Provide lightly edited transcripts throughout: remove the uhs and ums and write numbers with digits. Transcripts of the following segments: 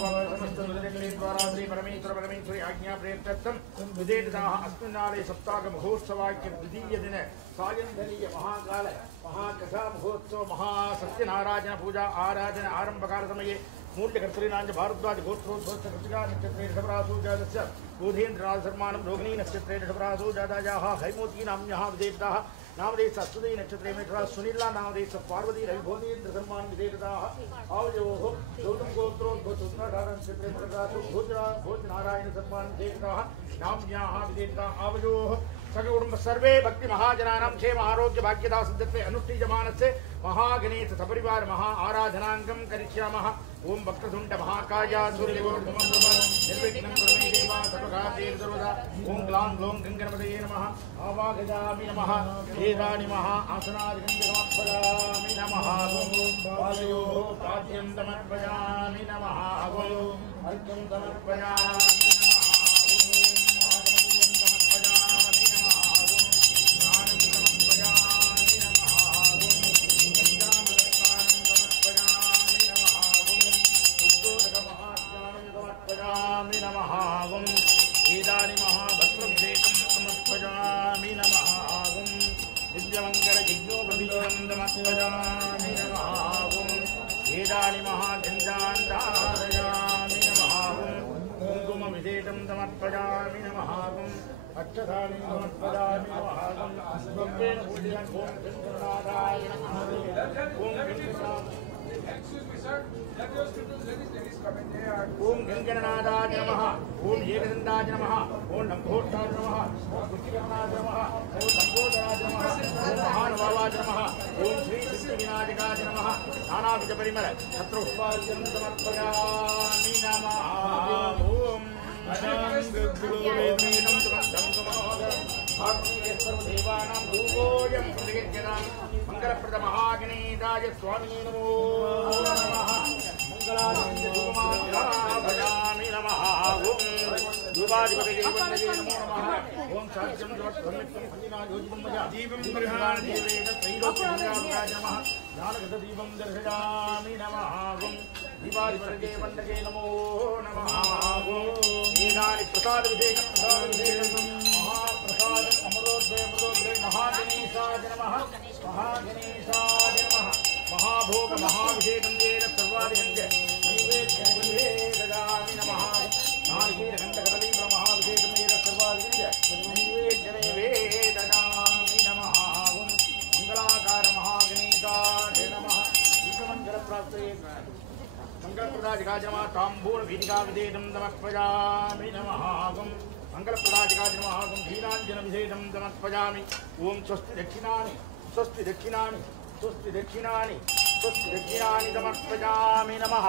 परमेश्वर परमेश्वरी आज्ञा प्रयत्नम विदेताः अस्मिन्नाले सप्ताह महोत्सवाख्य द्वितीय दिन सायंधनीय महाकाल महाकथा महोत्सव महासत्यनारायण पूजा आराधना आरंभकाल समये मूल्यकर्तॄणां भारद्वाज गोत्रोद्भवस्य कृतिका नक्षत्रे ऋषभरासु जातस्य बोधेन्द्रनाथ शर्माणं रोहिणी नक्षत्रे ऋषभरासु जातायाः हैमोती नाम्न्यः विदेवताः नामदेश अस्तुदे नक्षत्रे मेषरा सुनीला नामदेश पार्वती रविभोधेन्द्र शर्मान् विदेवताः आवयोः गौतम गोत्रोद्भवस्य नक्षत्रे मृगासु भोजनारायण शर्मान् विदेवताः नाम्न्याः विदेवताः आवयोः सकुटुंब सर्वे भक्ति महाजनानां क्षेम आरोग्य भाग्यदा सिद्धत्वे अनुष्ठीयमानस्य महागणेश सपरिवार महा आराधनांगं करिष्यामः। ओम वक्रतुंड महाकाय सूर्यकोटि निर्विघ्नं कुरु मे देव सर्वकार्येषु सर्वदा। ओम ग्लां ग्लौं गंगणपतये नमः। आवागजामि नमः। वेदानि महा आसनादिकं समर्पयामि नमः। ओम पादयोः पाद्यं समर्पयामि नमः। ओम अर्घ्यं समर्पयामि ओम गंगनादाय नमः। ओम एकदंताय नमः। ओम लंबोदराय नमः। ओम कुटिकरणाय नमः। ओम लंबोदराय नमः। ओम महानुभावाय नमः। ओम श्री सिद्धिविनायकाय नमः। नानाविध परिमल छत्रपुष्पाद्यं समर्पयामि नमः। ओम अनंगुरुवेदनं सर्वदेवानां धूपोऽयं प्रतिगच्छतां मंगलप्रद महागणेशाय स्वामिने नमो नमः। भजामि नमः। ओम धूपाधिपतये वन्दे नमो नमः। ओम साध्यं समर्पयामि योजितं मया दीपं परिहार देवेन त्रैलोक्यविनाशाय नमः। ज्ञानगतदीपं दर्शयामि नमः। ओम दीपाधिपतये वन्दे नमो नमः। ओम ीनानि प्रसाद विधेयं महाप्रसादम् अमरोद्वय महागणेशाय नमः। महागणेशाय नमः। महाभोग महाभिषेकं येन सर्वादिगञ्ज नैवेद्यनिवेदयामि नमः। नारिकेलकण्ठकदली महाभिषेकं येन सर्वादिगञ्ज नैवेद्यनिवेदयामि नमः। मङ्गलाकार महागणेशाय नमः। विश्वमङ्गलप्राप्तये मंगलप्रदाधिकाजमा तांबूल वीतिका विदेदं समर्पयामि नमः। मंगलप्रदाधिकाजमागं धीरांजन विदेदं समर्पयामि। ओम स्वस्ति दक्षिणानि स्वस्ति दक्षिणानि स्वस्ति दक्षिणानि स्वस्ति दक्षिणानि समर्पयामि नमः।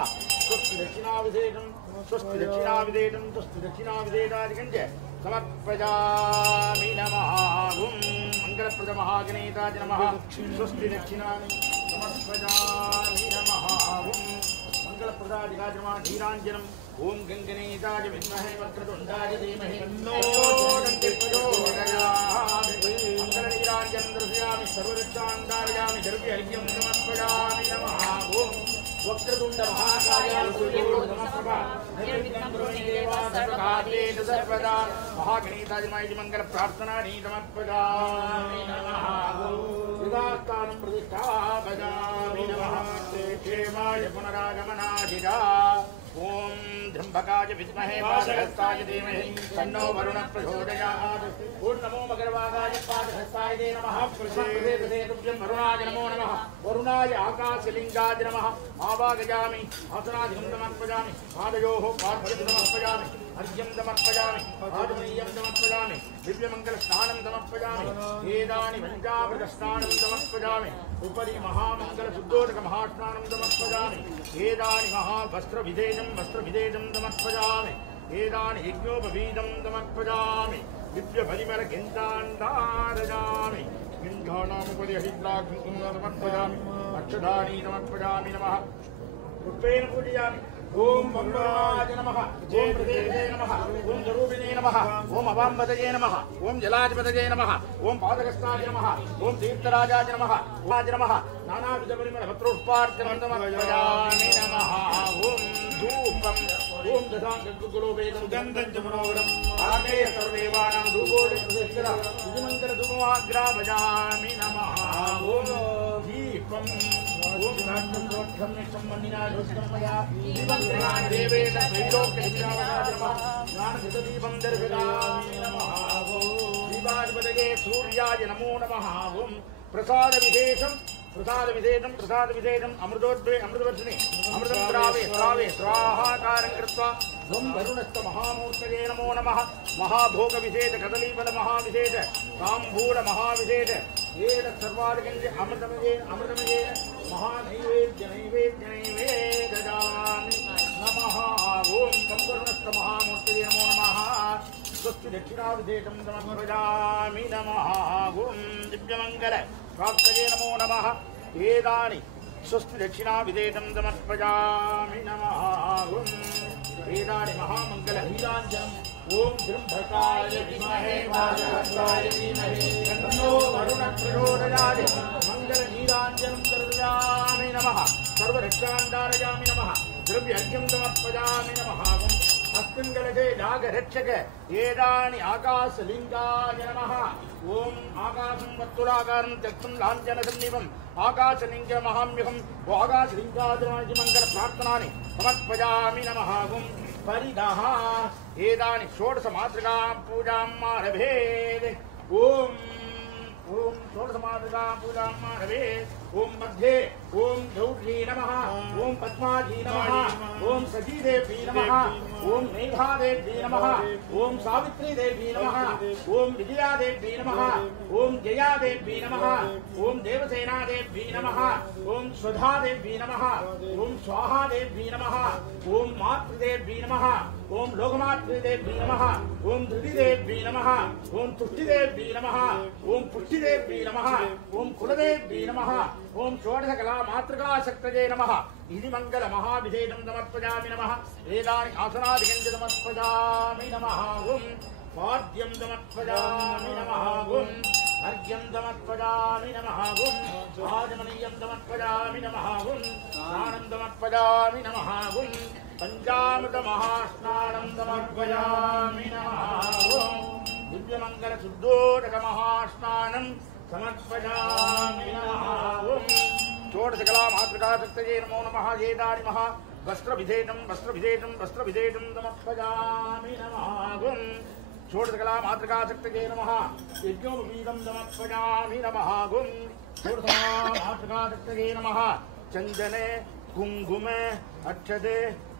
स्वस्ति दक्षिणाविदेदं स्वस्ति दक्षिणाविदेदं स्वस्ति दक्षिणाविदेदादिकञ्च समर्पयामि नमः। ओम मंगलप्रद महागणेशाय नमः। स्वस्ति दक्षिणानि समर्पयामि नमः। ओम मंगलप्रदाधिकाजमा धीरांजनम ओम गंगणेशाय विद्महे वक्रतुंडाय धीमहि तन्नो दन्ति प्रचोदयात्। मंगलनीराजनं दर्शयामि सर्वरक्षान्दारयामि द्रव्यहर्घ्यं समर्पयामि नमः। ओम वक्रतुंड महाकाय सूर्यकोटिसमप्रभा निर्विघ्नं कुरु मे देव सर्वकार्येषु सर्वदा। महागणेशाय मंगल प्रार्थनानि समर्पयामि नमः। विदास्तानं प्रतिष्ठापयामि नमः। क्षेमाय पुनरागमनाधिका। ओम ध्रुम्भकाय विद्महे पादहस्ताय धीमहि तन्नो वरुणः प्रचोदयात्। ओम नमो मकरवागाय पादहस्ताय नमः। प्रदे तुभ्यं वरुणाय नमो नमः। वरुणाय आकाशलिंगाय नमः। आवागजामि आसनादिकं समर्पयामि। पादयोः पाद्यं समर्पयामि। अर्घ्यं समर्पयामि। आचमनीयं समर्पयामि। दिव्यमङ्गलस्नानं समर्पयामि। वेदानि पञ्चामृतस्नानं समर्पयामि। उपरि महामङ्गलशुद्धोदक महास्नानं समर्पयामि। वेदानि महावस्त्रविधेयं वस्त्रविधेयं समर्पयामि। वेदानि यज्ञोपवीतं समर्पयामि। दिव्यपरिमलगन्धान्धारयामि। गन्धानामुपरि हरिद्राग्निं समर्पयामि। अक्षतानि समर्पयामि नमः। पुष्पेण पूजयामि। ओम मंगलाय नमः। ओम प्रदेशे नमः। ओम स्वरूपिणे नमः। ओम अवाम्बतये नमः। ओम जलाधिपतये नमः। ओम पादकस्ताय नमः। ओम तीर्थराजाय नमः। वाज नमः। नानाविध परिमल पत्रोत्पार्चनं समर्पयामि नमः। ओम धूपं दशां गद्गुलोपेदं गन्धं च मनोहरम् आगे सर्वदेवानां धूपोदं प्रतिष्ठिता विधिमङ्गलधूपमाग्रा भजामि नमः ॐ दीपम् ॐ नाट्यं निष्ठं मन्दिना दुष्टं मया दीपं गृहाणि देवेश त्रैलोक्यविद्यावनाधर्मः ज्ञानघृतदीपं दर्शयामि नमः ॐ दीपाधिपतये सूर्याय नमो नमः ॐ प्रसाद विशेषम अमृतोद्वे अमृतवर्षिणि अमृतं द्रावे द्रावे स्वाहाकारं कृत्वा ॐ वरुणस्थ महामूर्तये नमो नमः महाभोग विशेष कदलीफल महाविशेष ताम्बूल महाविशेष वेद सर्वादिकं अमृतमये महानैवेद्यजामि नमः ॐ वरुणस्थ महामूर्तये नमो नमः स्वस्ति दक्षिणाविशेषं समर्पयामि नमः ॐ दिव्यमङ्गल प्राप्तये नमो नमः वेदानि स्वस्ति दक्षिणाविशेषं समर्पयामि नमः ॐ वेदानि महामङ्गल नीलाञ्जनम् ॐ त्र्यम्बकाय विद्महे वाजहस्ताय धीमहि तन्नो वरुणः प्रचोदयात् मङ्गल नीलाञ्जनं दर्शयामि नमः सर्वरक्षान्धारयामि नमः द्रव्यज्ञं समर्पयामि नमः अस्मिन् कलशे नागरक्षक वेदानि आकाशलिङ्गाय नमः ॐ आकाशं वत्तुलाकारं त्यक्तं लाञ्छनसन्निभम् आकाशलिङ्गमहाम्यहम् आकाशलिङ्गादिमङ्गलप्रार्थनानि समर्पयामि नमः ॐ परिदः वेदानि षोडशमातृकां पूजां आरभेत् ॐ षोडशमातृकां पूजां आरभेत् ॐ मध्ये ॐ गौरी नमः ॐ पद्माजी नमः ॐ सचीदेवी नमः ॐ मेघादेवी नमः ॐ सावित्रीदेवी नमः ॐ विजयादेवी नमः ॐ जयादेवी नमः ॐ देवसेनादेवी नमः ॐ स्वधादेवी नमः ॐ स्वाहादेवी नमः ॐ मातृदेवी नमः ॐ लोकमातृदेवी नमः ॐ धृतिदेवी नमः ॐ तुष्टिदेवी नमः ॐ पुष्टिदेवी नमः ॐ कुलदेवी नमः ॐ षोडशकला मातृकाशक्तये नमः इति मंगल महाविशेषं समर्पयामि नमः वेदानि आसनादिकं समर्पयामि नमः ॐ पाद्यं समर्पयामि नमः ॐ अर्घ्यं समर्पयामि नमः ॐ आचमनीयं समर्पयामि नमः ॐ स्नानं समर्पयामि नमः ॐ पञ्चामृतमहास्नानं समर्पयामि नमः ॐ दिव्यमङ्गलशुद्धोदकमहास्नानं समर्पयामि नमः ॐ षोडशकला मातृकाशक्तये नमो नमः वेदानि महा वस्त्रविधेयं समर्पयामि नमः ॐ षोडशकला मातृकाशक्तये नमः यज्ञोपवीतं समर्पयामि नमः ॐ षोडशकला मातृकाशक्तये नमः चन्दने कुङ्कुमे अक्षते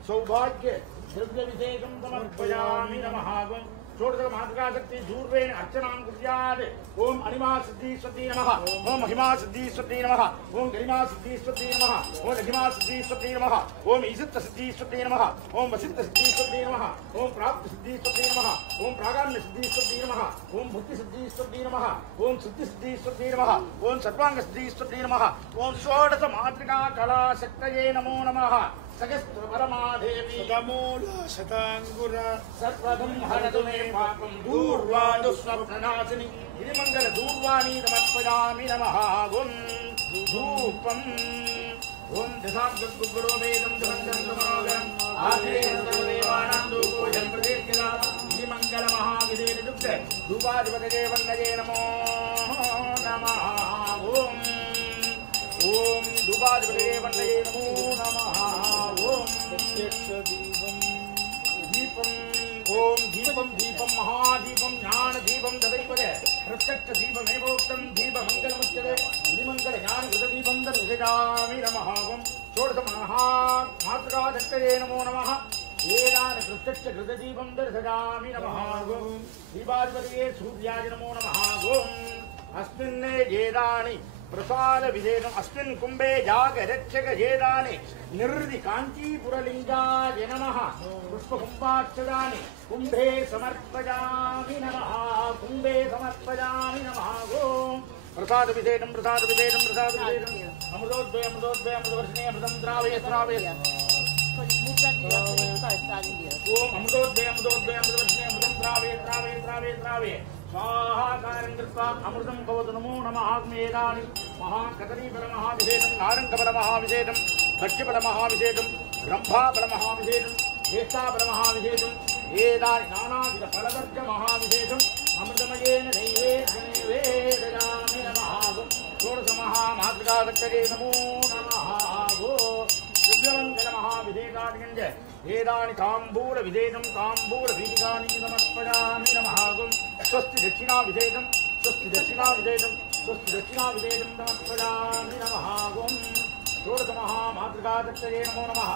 सौभाग्य द्रव्यविशेषं समर्पयामि नमः ॐ षोडश मातृकाशक्ति दूर्वेण अर्चनां कुर्यात् ओम अनिमा सिद्धीश्वती नमः ओम महिमा सिद्धीश्वती नमः ओम गरिमा सिद्धीश्वती नमः ओम लघिमा सिद्धीश्वती नमः ओम ईशित सिद्धीश्वती नमः ओम वसिष्ठ सिद्धीश्वती नमः ओम प्राप्त सिद्धीश्वती नमः ओम प्रागाम्य सिद्धीश्वती नमः ओम बुद्धि सिद्धीश्वती नमः ओम सिद्धि सिद्धीश्वती नमः ओम सर्वांग सिद्धीश्वती नमः ओम षोडश मातृका कला शक्तये नमो नमः सगस्त्र परमादेवी सदमूला शतांगुर सर्वदं हरतु मे पापं दूर्वा दुःस्वप्ननाशिनी गिरिमंगल दूर्वाणी समर्पयामि नमः ओम धूपम् ओम दशां गद्गुरो वेदं धनंजं मनोगरम् आश्रयं सर्वदेवानां धूपोजं प्रदीप्तिना गिरिमंगल महाविदेन दुग्ध धूपाधिपतये वन्दये नमो नमः ओम ओम धूपाधिपतये वन्दये नमो नमः ओम दीपम ओम दीपम दीपम महादीपम ज्ञान दीपम तदैव प्रत्यक्ष दीपमेवोक्तं दीपमङ्गलमुच्यते श्रीमङ्गल ज्ञान दीपं दर्शयामि नमः ओम षोडश मातृकाशक्तये नमो नमः वेदानि प्रत्यक्ष दीपं दर्शयामि नमः ओम दीपाधिपतये सूर्याय नमो नमः ओम अस्मिन् वेदानि प्रसाद विधेयम् अस्मिन् कुंभे जागरक्षक वेदानि निर्दि काञ्चीपुरलिङ्गाय नमः पुष्पकुम्भाक्षदानि कुंभे समर्पयामि नमः कुंभे समर्पयामि नमः ओम प्रसाद विधेयम् अमृतोद्वय अमृतवर्षिणे अमृतं द्रावय द्रावय ओम अमृतोद्वय अमृतवर्षिणे अमृतं द्रावय द्रावय द्रावय द्रावय स्वाहाकारं कृत्वा अमृतं भवतु नमो नमः आग्नेयानि महाकदलीफलमहाविशेषं नारङ्गफलमहाविशेषं भक्ष्यफलमहाविशेषं ब्रह्माफलमहाविशेषं ज्येष्ठाफल महाविशेषम वेदानि नानाविध फलवर्ग महाविशेषम अमृतमयेन नैवेद्यजामि नमः षोडश महामातृकादत्तये नमो नमः दिव्यमंगल महाविशेषादिगंज वेदानि तांबूल विशेषम तांबूल बीजानि नमस्पदामि नमः स्वस्ति दक्षिणा विशेषम स्वस्ति दक्षिणा विशेषम स्वस्ति दक्षिणा विशेषम नमस्पदामि नमः षोडश महामातृकादत्तये नमो नमः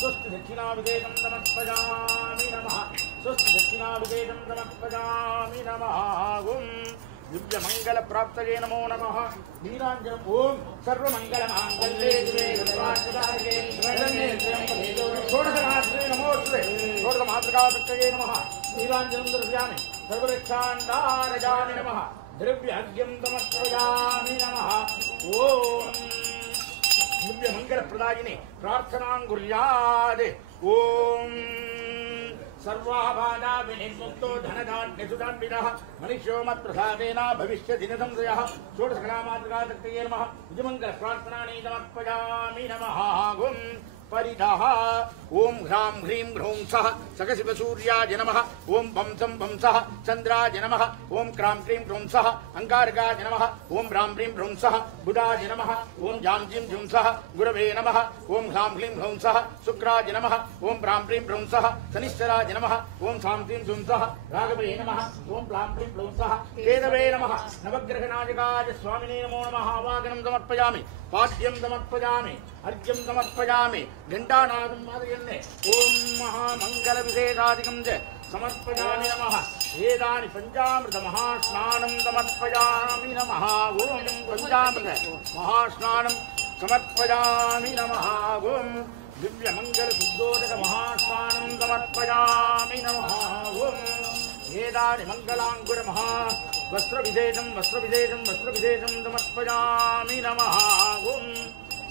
स्वस्ति दक्षिणा विशेषम नमस्पदामि नमः स्वस्ति दक्षिणा विशेषम नमस्पदामि नमः दिव्य मंगल प्राप्तये नमो नमः नीरांजन ओम सर्वमंगल मांगल्ये शिवे सर्वार्थसाधके शरण्ये त्र्यंबके षोडशमात्रे नमोस्तुते षोडशमातृकादत्तये नमः नीरांजनं दर्शयामि सर्वरक्षाण्डारजामि नमः द्रव्याद्यं समर्पयामि नमः ओम दिव्य मंगल प्रदायिने प्रार्थनां कुर्यात् ओम सर्वाभादा विनिर्मुक्तो धनधान्यसुधान्वितः मनुष्यो मत्प्रसादेन भविष्यति न संशयः षोडशकलामातृकादत्तये नमः विजमङ्गल प्रार्थनानि समर्पयामि नमः परिधः ओम ह्रां ह्रीं ह्रौं सः सकशिवसूर्याय नमः ओम वंसं वंसः चन्द्राय नमः ओम क्रां क्रीं ह्रौं सः अङ्गारकाय नमः ओम ह्रां ह्रीं ह्रौं सः बुधाय नमः ओम जां जीं जुं सः गुरवे नमः ओम ह्रां ह्रीं ह्रौं सः शुक्राय नमः ओम ह्रां ह्रीं ह्रौं सः शनिश्चराय नमः ओम सां क्रीं जुं सः राघवे नमः ओम ह्रां ह्रीं ह्रौं सः केतवे नमः नवग्रहनायकाय स्वामिने नमो नमः आवाहनं समर्पयामि पाद्यं समर्पयामि अर्घ्यं समर्पयामि घण्टानादं वादयन्ने ओम महामंगल विशेषादिकं च समर्पयामि नमः वेदानि पंचामृत महास्नानं समर्पयामि नमः ओम पंचामृत महास्नानं समर्पयामि नमः ओम दिव्य मंगल शुद्धोदक महास्नानं समर्पयामि नमः ओम वेदानि मंगलांकुर महा वस्त्रविशेषं समर्पयामि नमः ओम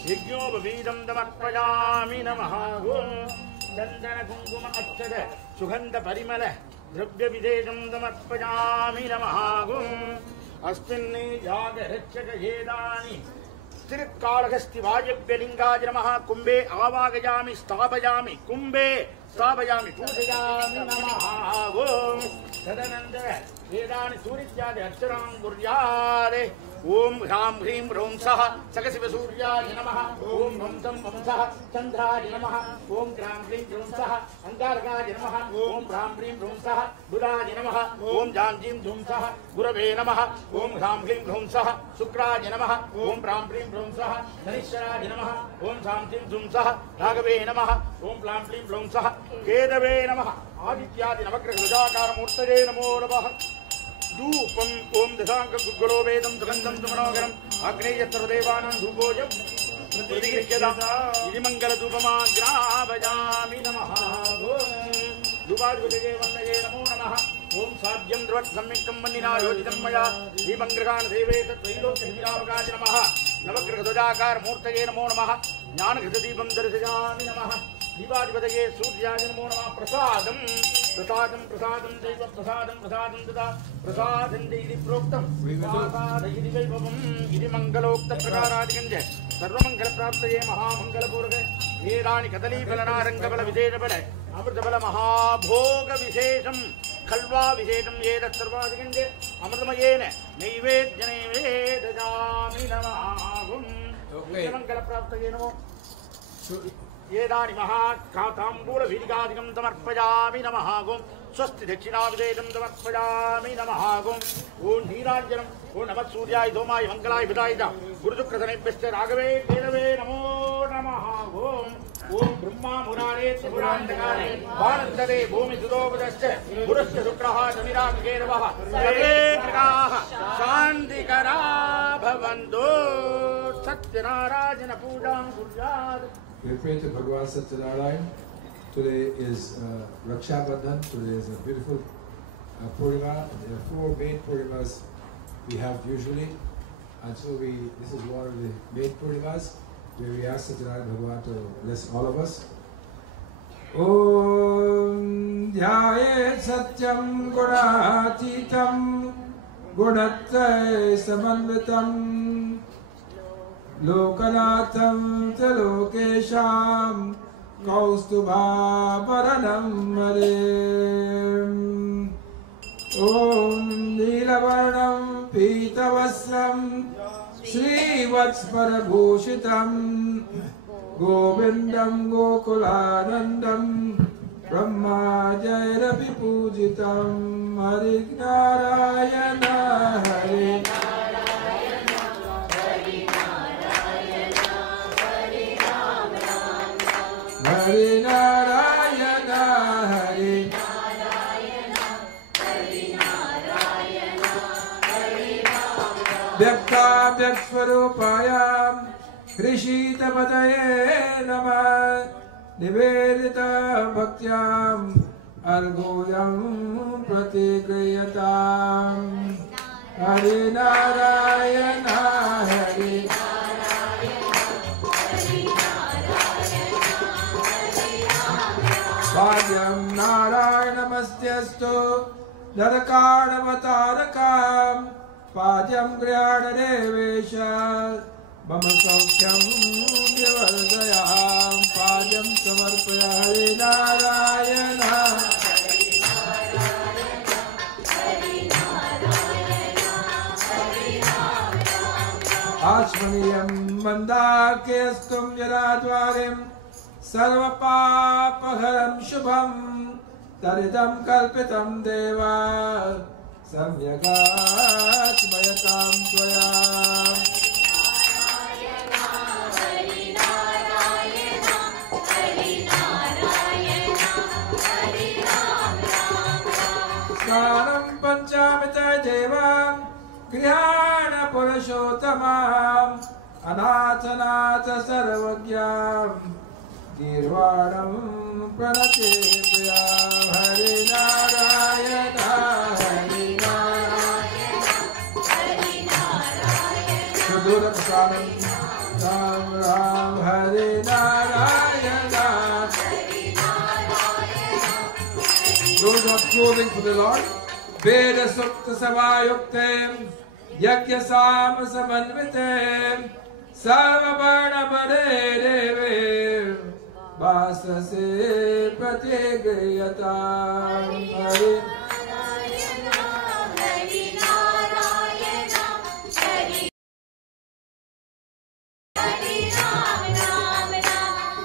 यज्ञोपवीतं समर्पयामि नमः ओम चन्दन कुङ्कुम अक्षत सुगन्ध परिमल द्रव्य विशेषं समर्पयामि नमः ओम अस्मिन् यागरक्षक येदानि तिरुक्कालहस्ति वायव्यलिङ्गाय नमः कुम्भे आवाहयामि स्थापयामि कुम्भे स्थापयामि पूजयामि नमः ओम तदनन्तर वेदानि सूर्यादि अर्चनां कुर्यात् ओम ह्रां ह्रीं ह्रौं सः सकशिवसूर्याय नमः ओम वंसं वंसः चन्द्राय नमः ओम क्रां क्रीं ह्रौं सः अङ्गारकाय नमः ओम ह्रां ह्रीं ह्रौं सः बुधाय नमः ओम जां जीं जुं सः गुरवे नमः ओम ह्रां ह्रीं ह्रौं सः शुक्राय नमः ओम ह्रां ह्रीं ह्रौं सः शनिश्चराय नमः ओम सां जीं जुं सः राघवे नमः ओम ह्रां ह्रीं ह्रौं सः केतवे नमः आदित्यादि नवग्रहजाकारमूर्तये नमो नमः धूपम ओम दशांक गुग्गलो वेदम सुगंधम सुमनोहरम अग्नेय सर्वदेवानां धूपोऽयं प्रतिगृह्यता इति मंगल धूपमाग्रापयामि नमः ओम धूपाधिपतये वन्दये नमो नमः ओम साध्यं द्रवत् सम्यक्तं वन्निना योजितं मया दीपङ्ग्रहान् देवे तत्रैलोक्यहिरावकाय नमः नवग्रहध्वजाकार मूर्तये नमो नमः ज्ञानघृतदीपं दर्शयामि नमः दीपाधिपतये सूर्याय नमो नमः प्रसादं प्रसादं प्रसादं दैव प्रसादं प्रसादं ददा प्रसादं दैति प्रोक्तं प्रसादयति वैभवम् इति मङ्गलोक्तप्रकारादिकं च सर्वमङ्गलप्राप्तये महामङ्गलपूर्वके वेदानि कदलीफलनारङ्गफलविशेषफल अमृतफल महाभोगविशेषं खल्वाविशेषं एतत् सर्वादिकं च अमृतमयेन नैवेद्यजामि नमः मङ्गलप्राप्तये नमो येदानि महाताम्बूलभीतिकादिकं समर्पयामि नमः ओम स्वस्ति दक्षिणाविशेषं समर्पयामि नमः ओम नीराञ्जनम् ओम नमः सूर्याय धूमाय मङ्गलाय बुधाय च गुरुशुक्रशनेभ्यश्च राघवे केतवे नमो नमः ओम ओम ब्रह्मा मुरारे त्रिपुरान्तकारे वानन्दरे भूमिसुतोपदश्च गुरुश्च शुक्रः शनिराकेरवः सर्वे ग्रहाः शान्तिकरा भवन्तु सत्यनारायण पूजां कुर्यात्. We pray to Bhagvat Satyanarayan. Today is Raksha Bandhan. Today is a beautiful Purnima. There are 4 main Purnimas we have usually. And so this is one of the main Purnimas where we ask Satyanarayan Bhagwan to bless all of us. Om Dhyaye Satyam Gunatitam Gunattay Samanvitam Lokanatham Talokesham कौस्तुभाभरणं हरेम् ॐ नीलवर्णं पीतवस्त्रं श्रीवत्सपरभूषितं गोविन्दं गोकुलानन्दं ब्रह्माजैरपि पूजितं हरिनारायण हरे हरे नारायण हरे व्यक्ताव्यक्तस्वरूपायां ऋषितपतये नमः निवेदिता भक्त्याम् अर्घोऽयं प्रतिगृह्यताम् हरे नारायण हरे भाग्यं नारायणमस्त्यस्तु नरकाणवतारकाम् पाद्यं गृहाणदेवेश मम सौख्यं विवर्धयां पाद्यं समर्पय हरे नारायण आचमनीयं मन्दाकेस्तुं जलाद्वारिं सर्वपापहरं शुभं तरिदं कल्पितं देवा सम्यगात्मयतां त्वया स्नानं पञ्चामितय देवां गृहाण पुरुषोत्तमाम् अनाथनाथ सर्वज्ञां गीर्वाणं प्रणते प्रिया हरे नारायण हरे सुदूरप्रसारणं राम राम हरे Narayan. Those who are clothing for the Lord, Veda Sukta Savayuktem, Yajna Sama Samanvitem, Sarvavarna Bade Deve, Vasase Pratigriyatam.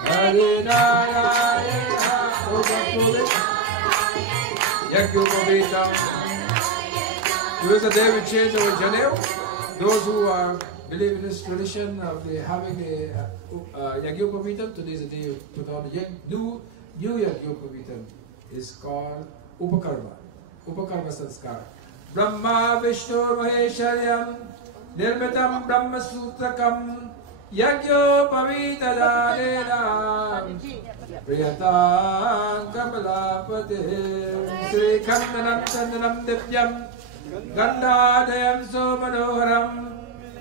Hare Narayana, Yajna. Today is the day we change our Janeo. Those who believe in this tradition of having a Yajna, today is the day you put on the new Yajna. Is called Upakarma. Upakarma Sanskar. Brahma Vishnu Mahesharyam Nirmitam Brahma Sutrakam Yajna Dadena Priyatam Kamalapate Sri Khandanam Chandanam Divyam Gandhadayam Somanoharam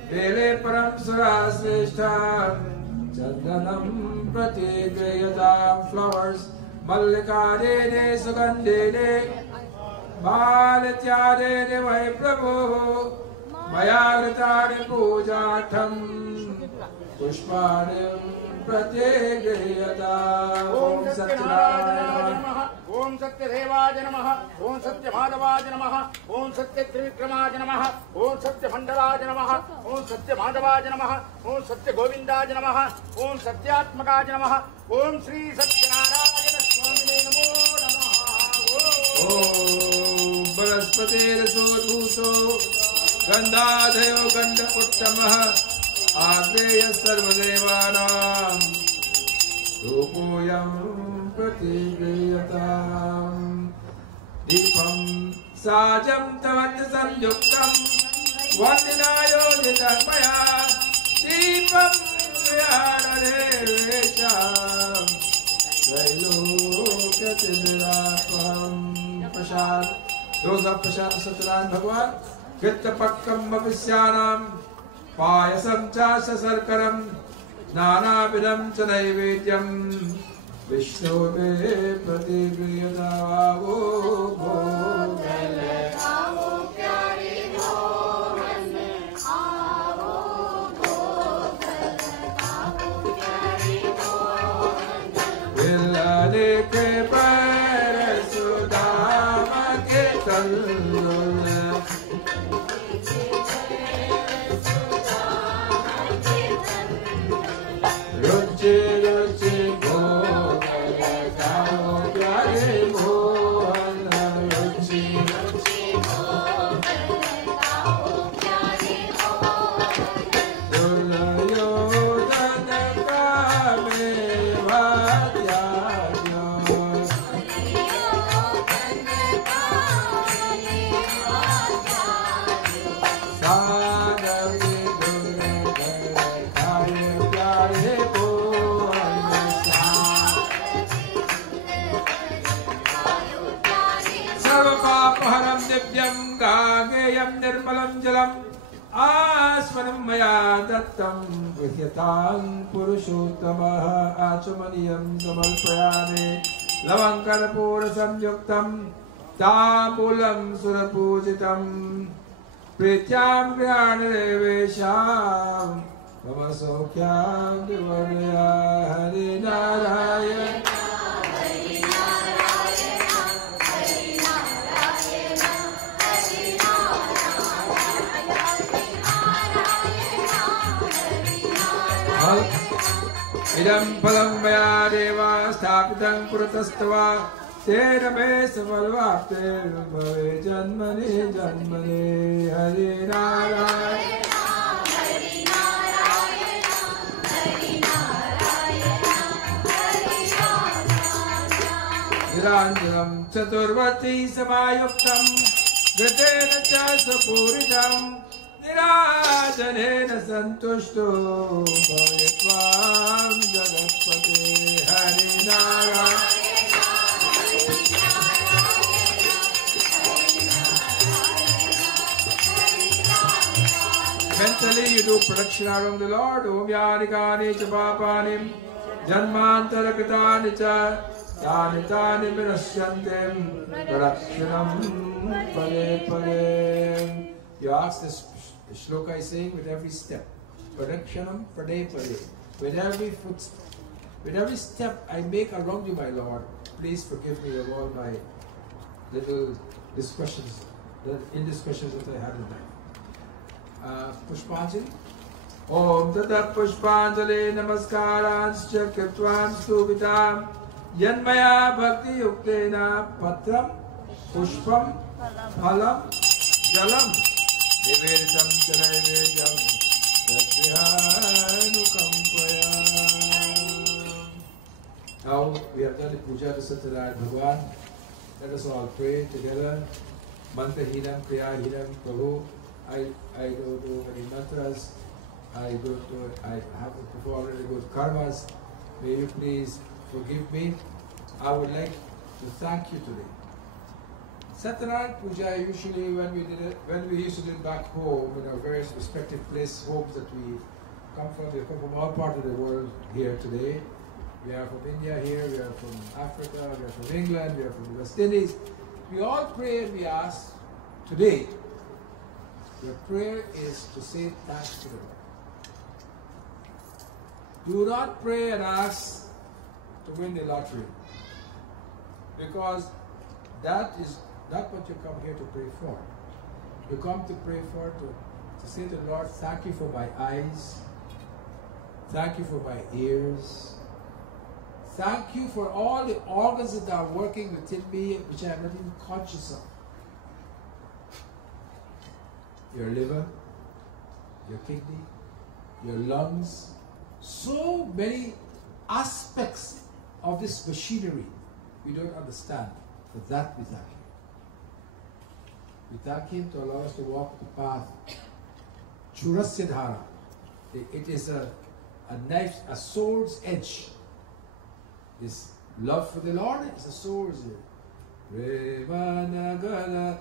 Vele Param Surasreshtam Chandanam Pratigriyatam. Flowers Mallikadene Sugandene Balatyadene Vai Prabhu Mayagritane Pujatam Pushpanim Pratigriyatam. Om Satyanarayana Namaha, Om Satyadevaya Namaha, Om Satyabhadavaya Namaha, Om Satyatrivikramaya Namaha, Om Satyabhandalaya Namaha, Om Satyabhadavaya Namaha, Om Satyagovindaya Namaha, Om Satyatmakaya Namaha, Om Sri Satyanarayana Swamine Namo Namaha. Om Balaspate Sodhuto Gandhadhayo Gandha Uttamaha Agreya Sarvadevanam Rupoyam Pratigriyatam. Deepam Sajam Tavanya Samyuktam Vandinayo Jitanmaya Deepam Vyadadevesham Trailokyatirapam Prashad. Those are Prashad Satyanan Bhagwan. Gittapakkam Bhavisyanam Payasam Chasa Sarkaram Nanavidam Chanaivedyam Vishnu Me Pratigriyatam. पुरुषोत्तमः आचमनीयं समर्पयामि लवङ्करपूरसंयुक्तं ताम्बूलं सुरपूजितं प्रीत्यां गृहाणदेवेशां मम सौख्यां विवर्णया हरिनारायण इदं फलं मया देवा स्थापितं पुरतस्तवा तेन मे सफलवाप्ते भवे जन्मनि जन्मनि हरे नारायण निराञ्जनं चतुर्वर्ती समायुक्तं घृतेन च सुपूरितं निराजनेन सन्तुष्टो भवे त्वां जगत्पते हरे Narayan Mentally you do pradakshina around the Lord. Om yani kani cha papani janmantara kritani cha tani tani vinashyantim pradakshinam pade pade. You ask this shloka is saying with every step. Pradakshinam pade pade. With every footstep, with every step I make around you, my Lord, please forgive me of all my little indiscretions that I had in life. Pushpanjali. Om Tata Pushpanjali Namaskaranscha Kitvam Stupitam Yanmaya Bhakti Yuktena Patram Pushpam Phalam Jalam Niveditam Charavedam Satyanukampaya. Now we have done the puja to Satyaraj Bhagwan. Let us all pray together. Mantra Hinam Kriya Hinam Prabhu. I don't do any mantras, I have to perform really good karmas. May you please forgive me. I would like to thank you today. Satyaraj Puja, usually when we used to do it back home in our various respective places, homes that we come from all parts of the world here today. We are from India here, we are from Africa, we are from England, we are from the West Indies. We all pray and we ask today. Your prayer is to say thanks to the Lord. Do not pray and ask to win the lottery, because that is not what you come here to pray for. You come to pray for to say to the Lord, thank you for my eyes, thank you for my ears, thank you for all the organs that are working within me which I am not even conscious of. Your liver, your kidney, your lungs, so many aspects of this machinery we don't understand, but that we thank Him. We thank Him to allow us to walk the path. Churasidhara. It is a knife, a sword's edge. This love for the Lord is a sword's edge. Revanagala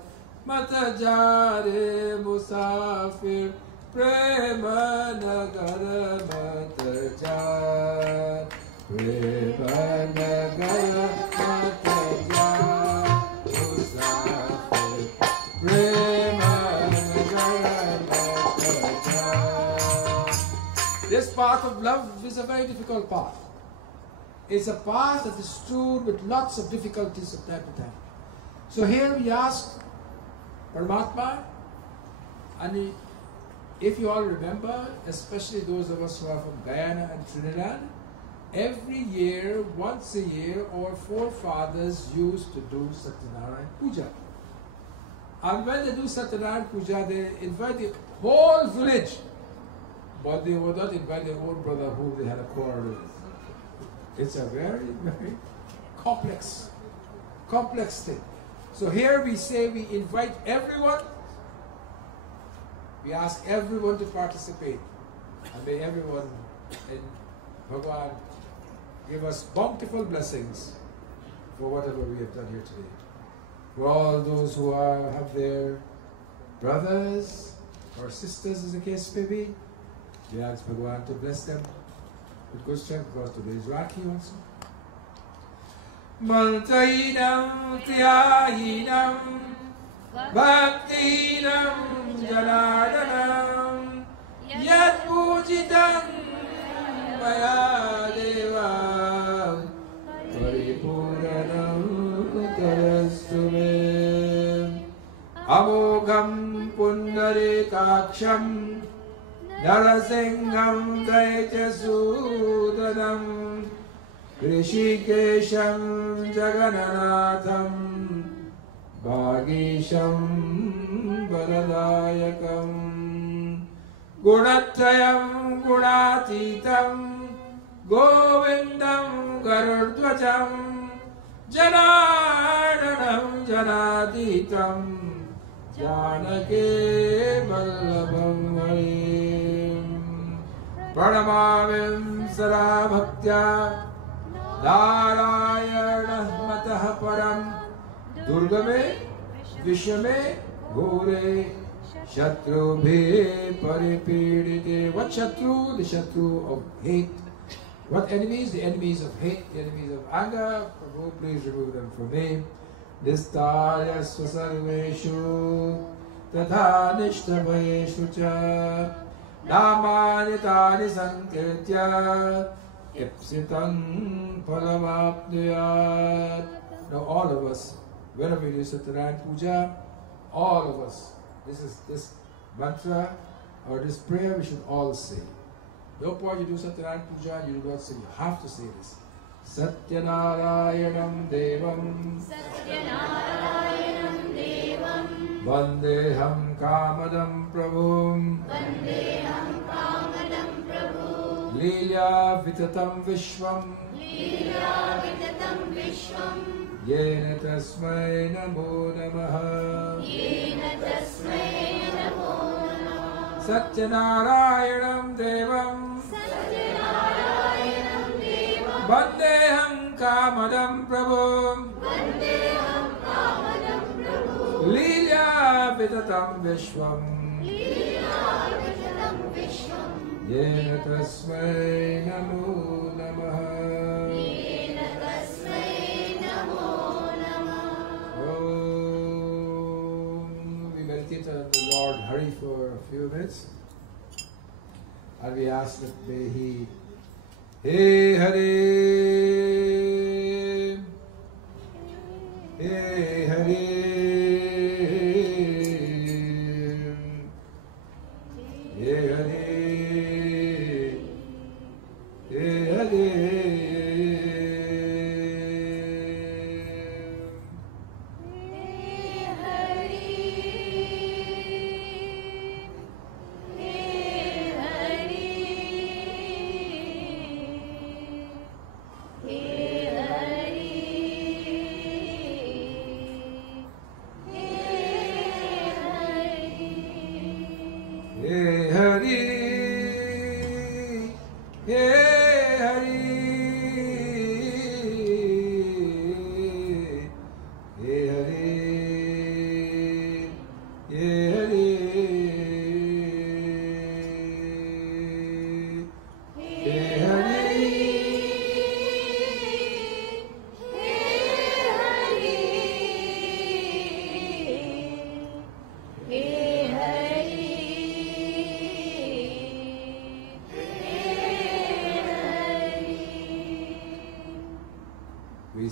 Mata jare musafir prema nagara mata jar prema nagara mata jar musafir prema nagara mata jar. This path of love is a very difficult path. It's a path that is strewn with lots of difficulties from time to time. So here we ask Paramatma, and if you all remember, especially those of us who are from Guyana and Trinidad, every year, once a year, our forefathers used to do Satyanarayana Puja. And when they do Satyanarayana Puja, they invite the whole village, but they would not invite their own brother whom they had a quarrel with. It's a very, very complex thing. So here we say we invite everyone, we ask everyone to participate, and may everyone in Bhagwan give us bountiful blessings for whatever we have done here today. For all those who have their brothers or sisters, as the case may be, we ask Bhagwan to bless them with good strength, because today is Rakhi also. Mantainam Tiyahinam Bhaktinam Janardanam Yat Pujitam Maya Deva Paripuranam Tarastume Amogham Pundarekaksham Narasingham Daitasudanam Krishikesham Jagananatham Bhagisham Baladayakam Gunatrayam Gunatitam Govindam Garudvajam Janardanam Janaditam Janake Vallabham Harim Pranamavim Sara Bhaktya Narayana Matah Param Durgame Vishame Gore Shatrubhe Paripidite. What Shatru? The Shatru of hate. What enemies? The enemies of hate, the enemies of anger. Prabhu, please remove them from me. Nistaya Swasarveshu Tatha Nishtaveshu Cha Namanitani Sankirtya Ipsitan Palamapniyat. Now all of us, whenever we do Satyanarayana Puja, all of us, this mantra or this prayer we should all say. No point you do Satyanarayana Puja, you do not say, you have to say this. Satyanarayanam Devam Satyanarayanam Devam Vandeham Kamadam Prabhum Vandeham Kamadam Prabhu Leela Vitatam Vishwam Leela Vitatam Vishwam Yena Tasmai Namo Namaha Yena Tasmai Namo Namaha Satyanarayanam Devam Satyanarayanam Devam Vandeham Kamadam Prabhum Vandeham Kamadam Prabhu Leela Vitatam Vishwam Leela Vitatam Vishwam Yena Tasmai Namo Namaha Yena Tasmai Namo Namaha. We meditate on the Lord Hari for a few minutes, and we ask that may He, Hey Hari, Hey Hari, Hey Hari, Hey Hari.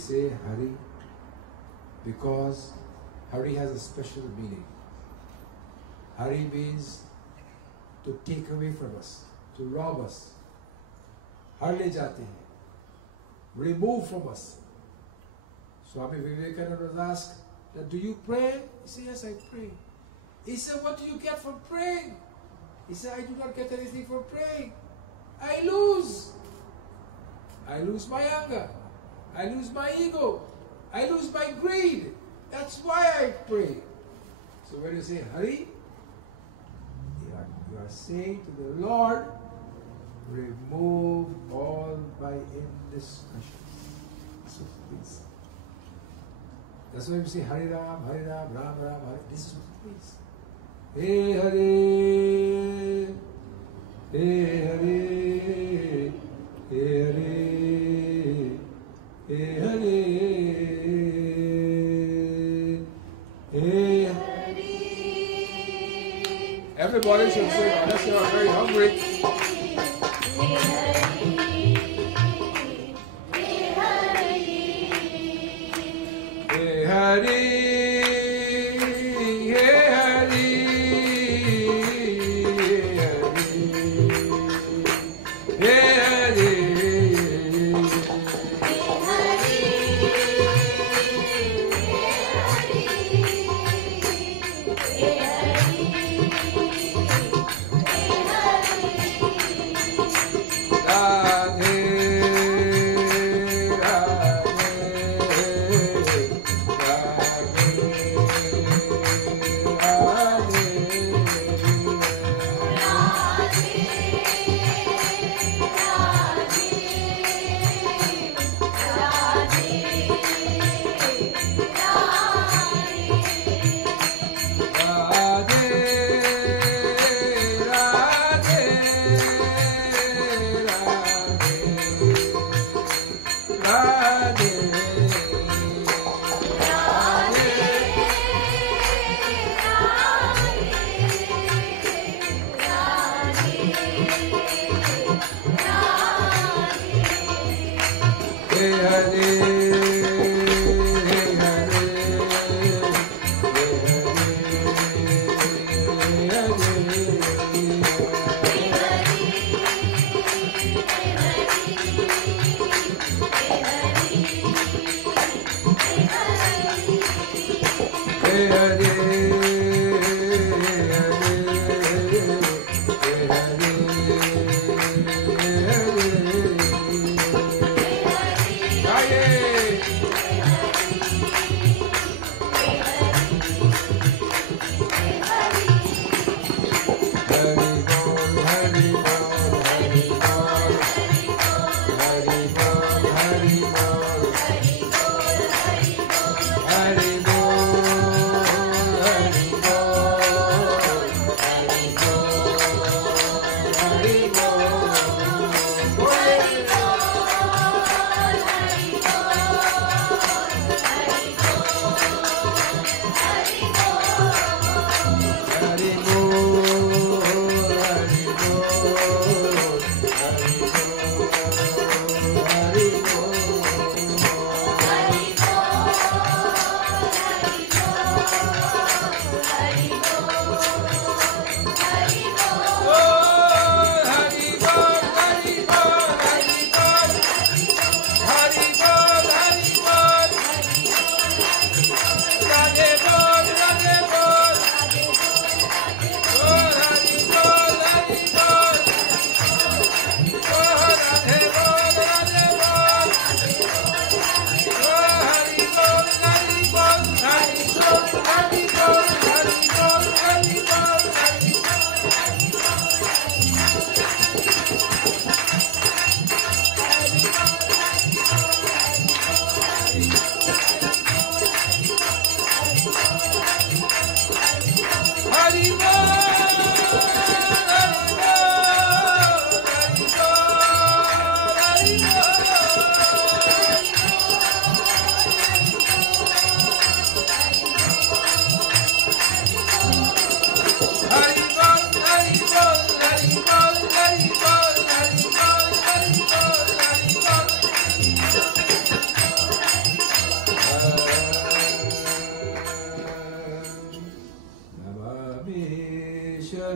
say Hari? Because Hari has a special meaning. Hari means to take away from us, to rob us. Har le jate hain. Remove from us. Swami Vivekananda was asked, that, do you pray? He said, yes, I pray. He said, what do you get from praying? He said, I do not get anything from praying. I lose. I lose my anger. I lose my ego. I lose my greed. That's why I pray. So when you say Hari, you are saying to the Lord, remove all my indiscretions. So please. That's why we say Hari Ram, Ram Ram, Hari. This is what it means. Hey Hari, hey Hari, hey Hari, hey Hari, hey Hari. Everybody should say, unless you are very hungry. Hey Hari, hey Hari, hey Hari, Hari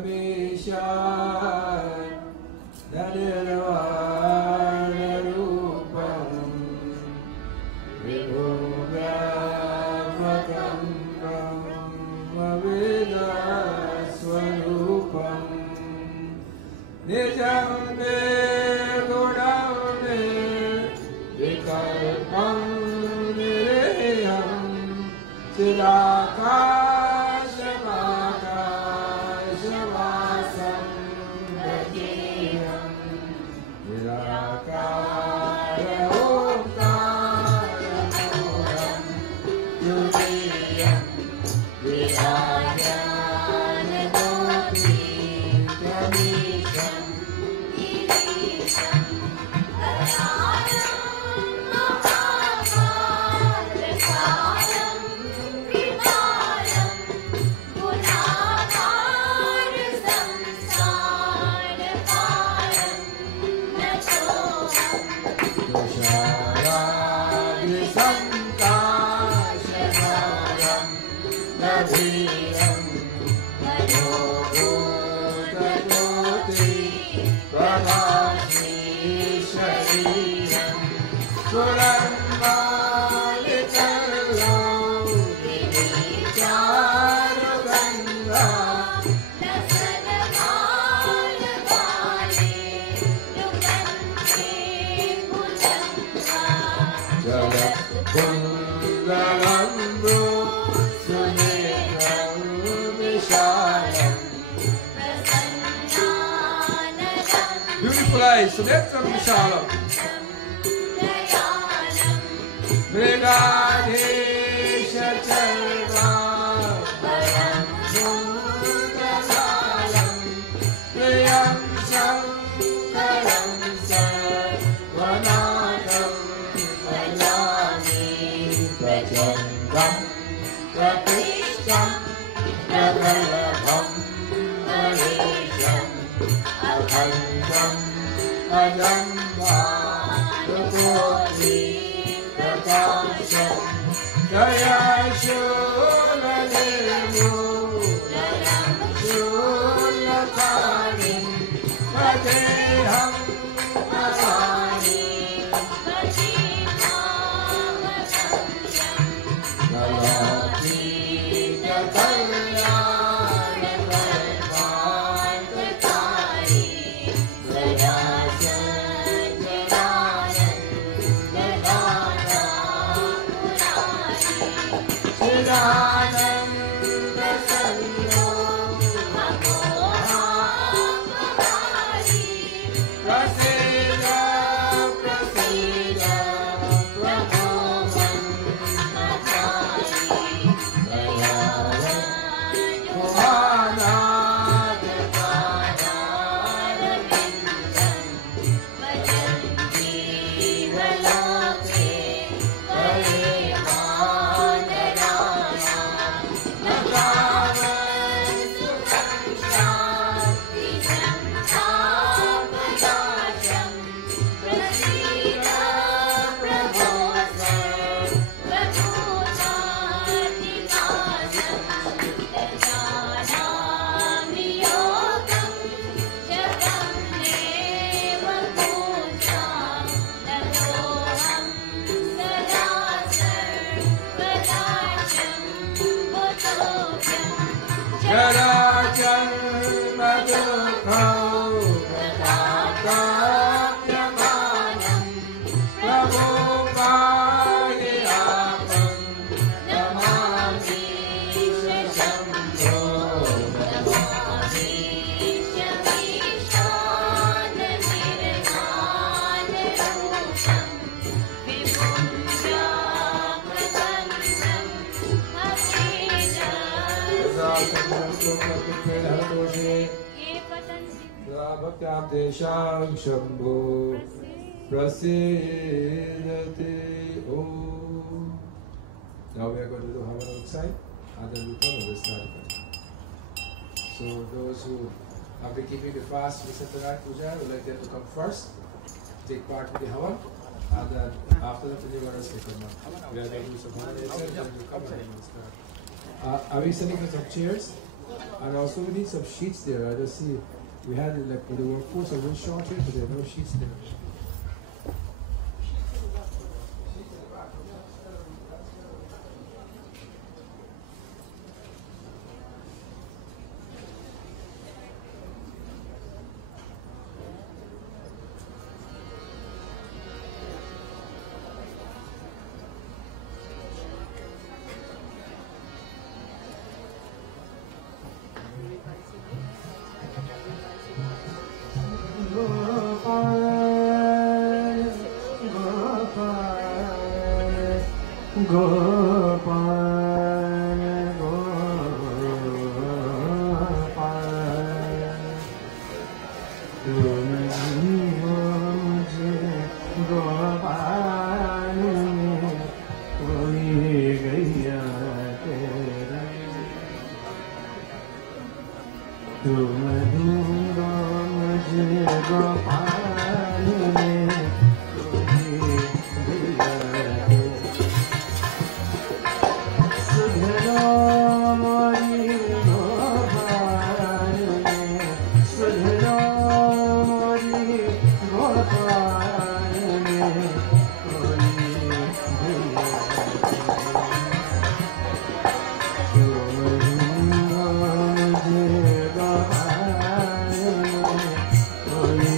Vishad Nadirvana Rupam Vibhu Brahmakam Brahmavida Swarupam Nijam Nirgunam Nirvikalpam Nireham Chirakashamakashavasam Bhajeyam Nirakara Omkaram Yudhiyam Virajanagoti Kamisham Irisham Karanam Mahavadakaram Vimaram Gunakar Samsaraparam Nachoham Tusharadi Sankashavaram Nadhiram Madhogotagoti Prabhashi Shariram Surambalikalo Charuganga Jagat Kundalambu Sunekam Vishalam Beautiful eyes, Sunekam Vishalam Mrigadesha Charva Param Sundasalam Priyam Sankaram Sarvanakam Kalani Prachandam Pratishtam Pragalabham Parisham Akhandam Adamba Prabhoti Prakasham Jaya Shulalemu Jayam Shulakarim Padeham Asani Nalati Katalyana Kalpantari Sadasajarayan Nagana Chidananda Sanyo Prasida Prasida Prabhuman Kumana Jarajal Madhukau Katakayamanam Prabhupada Namami Shashambo Namami Shamishan Nirvana Vibhunja Prasanam Bhaktyam Desham Shambho Prasidati Om. Now we are going to do Havan outside and then we come and we start Katha. So those who have been keeping the fast for Satyanarayana Puja, would like them to come first, take part in the Havan, and then after that the Nivaras will come up. We are going to do some Havan outside and then we come and we start. Are we sitting for some chairs? And also we need some sheets there. I just see we had like for the workforce a little shortage, but there are no sheets there.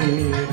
Hare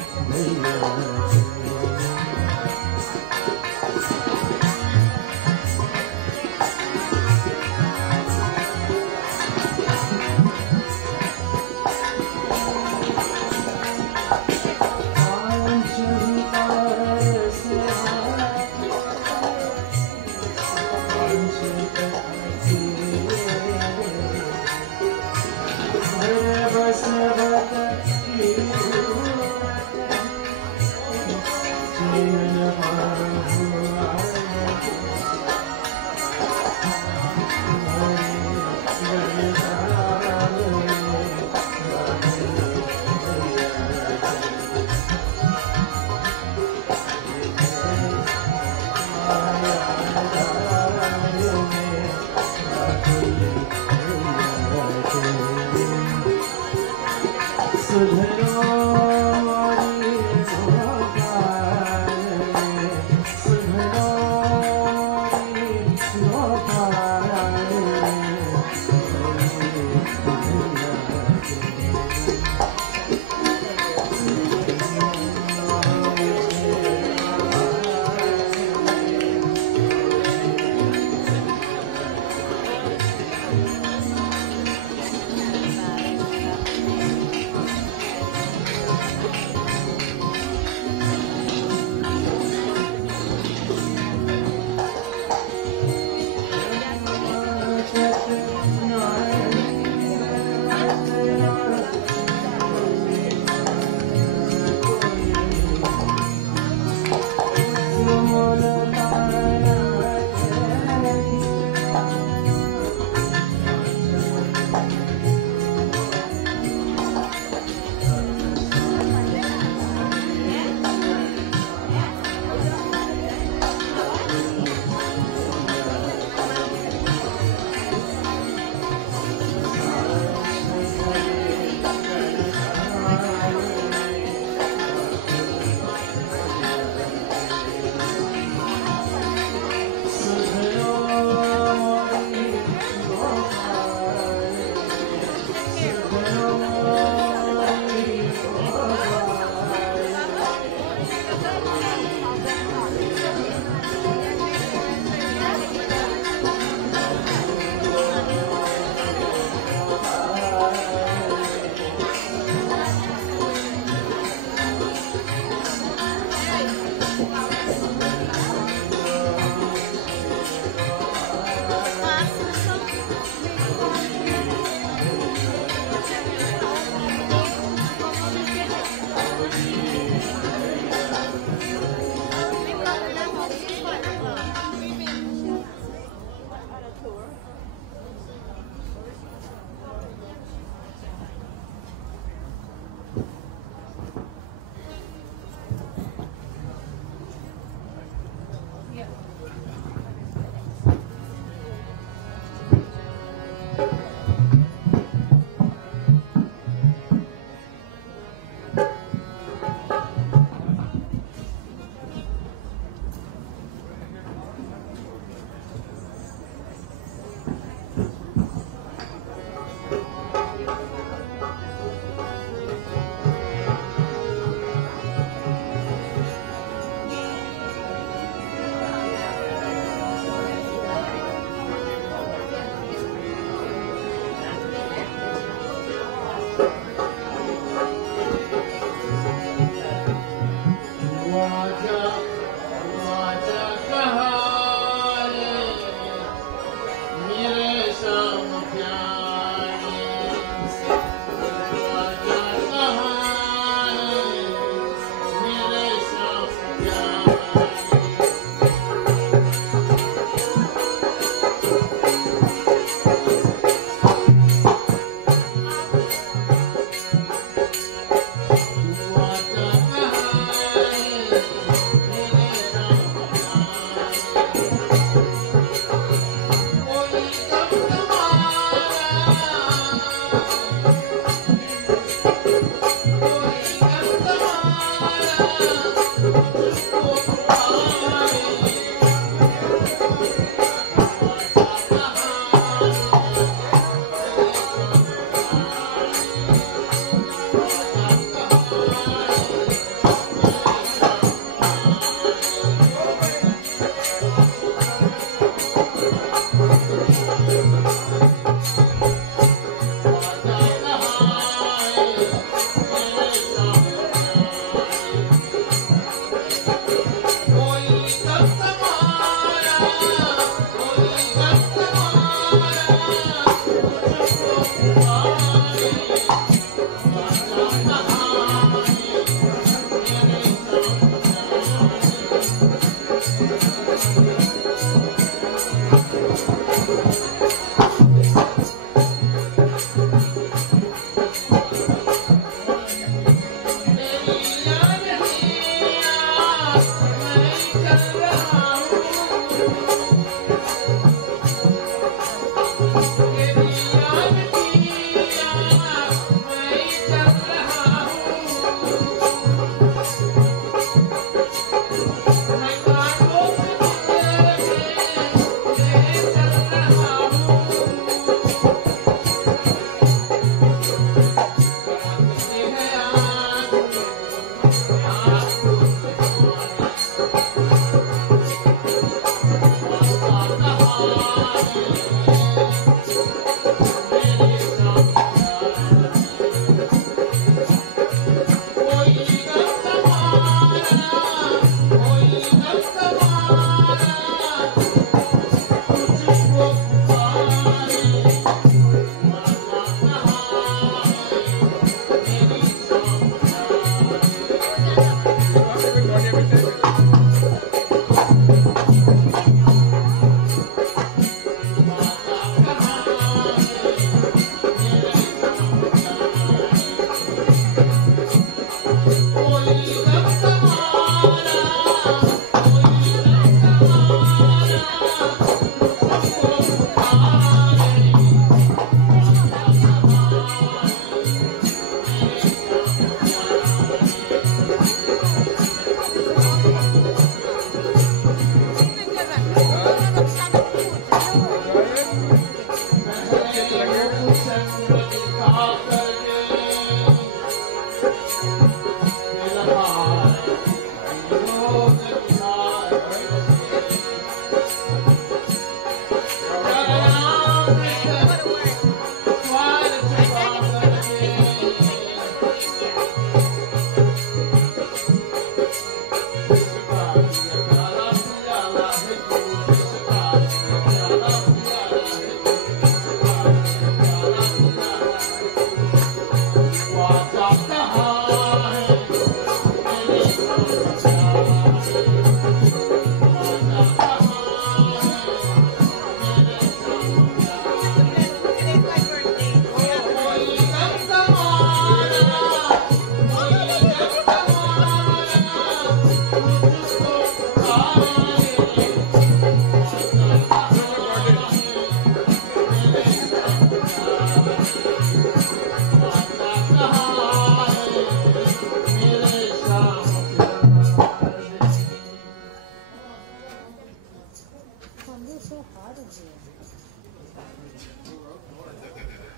so hard in here.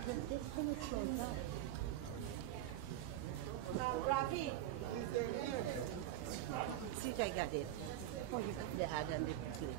But this thing is closed up. Rafi. See, I got it. Oh, you put the ad and the clip.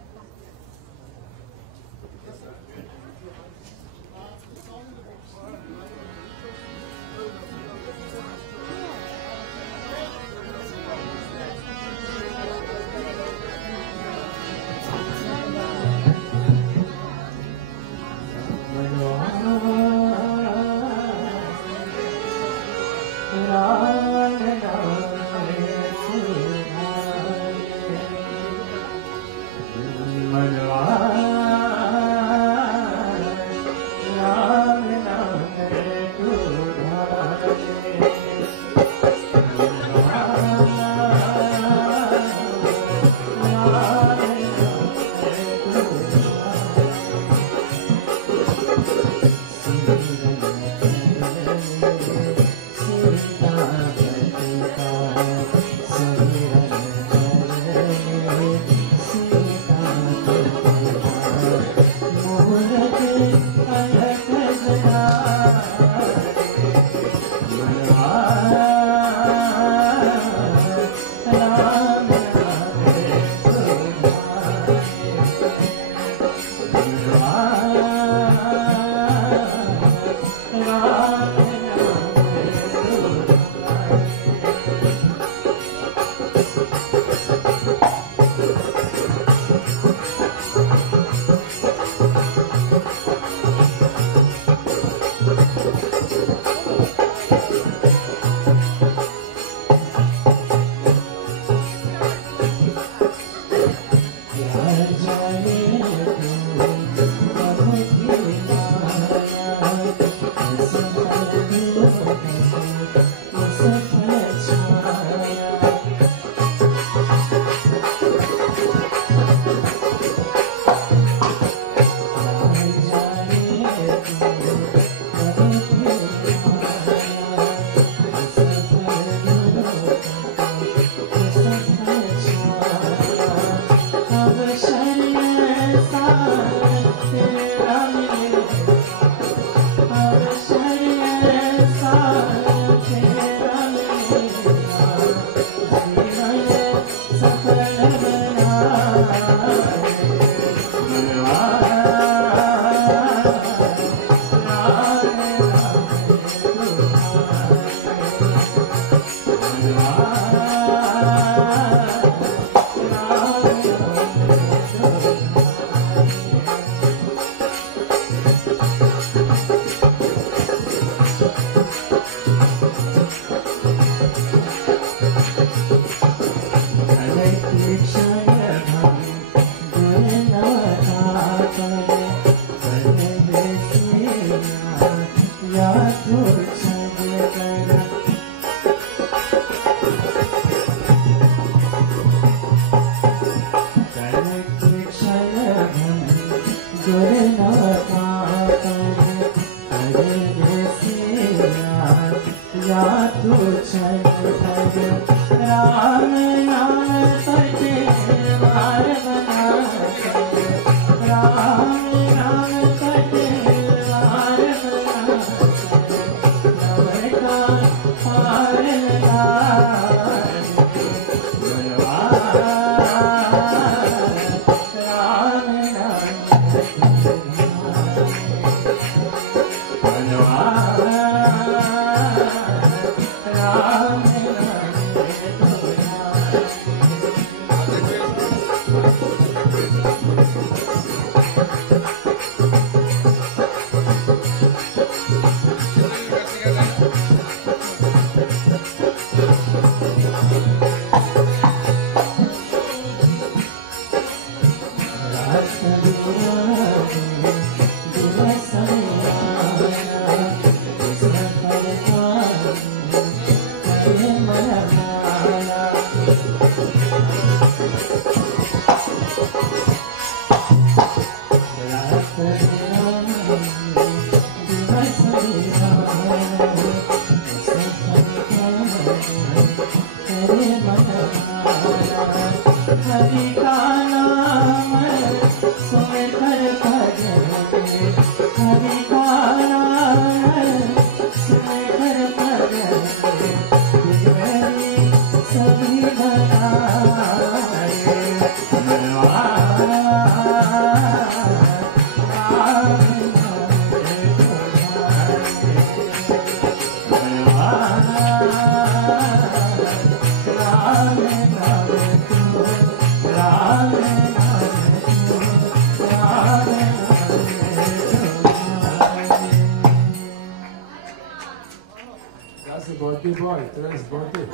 boy. Today's birthday.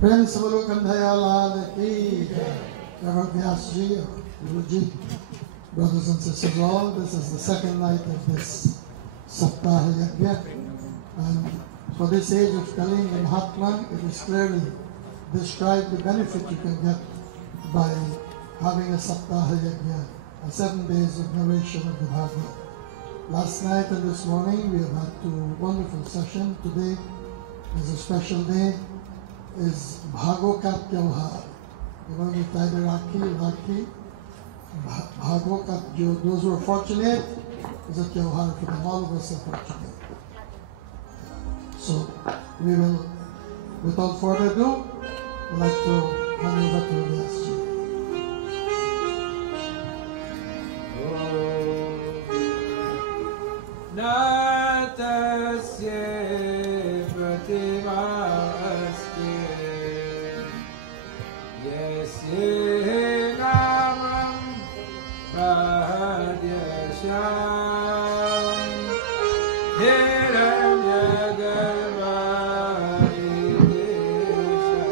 Friends, Guru Kandhayalal ki Jai. Guruji, brothers and sisters all, this is the second night of this Saptaha Yajna, and for this age of Kali and Mahatma, it is clearly described the benefit you can get by having a Saptaha Yajna, 7 days of narration of the Bhagavad. Last night and this morning we have had 2 wonderful sessions. Today is a special day, is Bhagvat Tyauhar. You know, we tie the Rakhi, Bhagvat, those who are fortunate, is a Tyauhar for them. All of us are fortunate. So we will, without further ado, we'd like to hand over to the guest. Natasya Pratima Yasya Namam Pradyasham Hiranya Garbha Idesha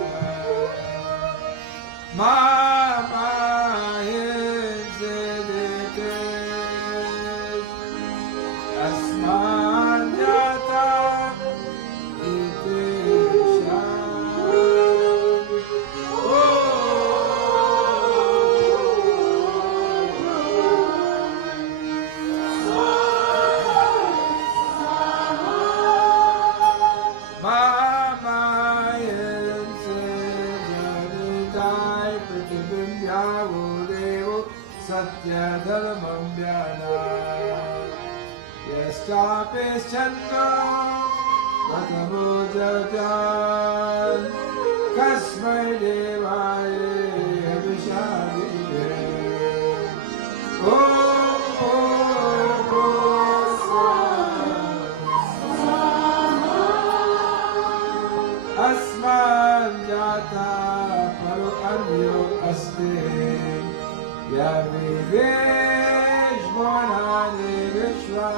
Mama Hinsidetesh Asman Yata Idesha Satya Dharmam Vyana Yastape Chandra Vatamo Jajan Kasmai Devaye Abhishadi jata paru anyo aste yavivesh bonani vishwa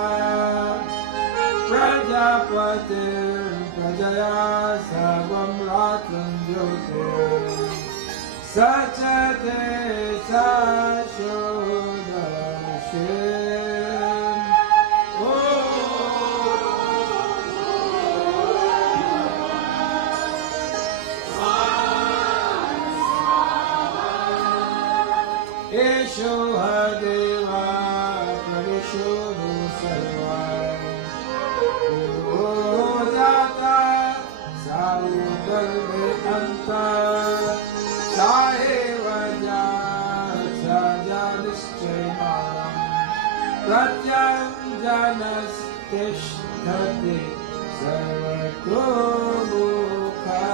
prajapatir prajaya sarvam ratram jyotir sachate sashodashim. Shukadeva Pravishuddhu Sarvai Udata Saukalve Anta Sahevaja Sajanishchemam Pratyam Janas Tishtati Sarvatobukha.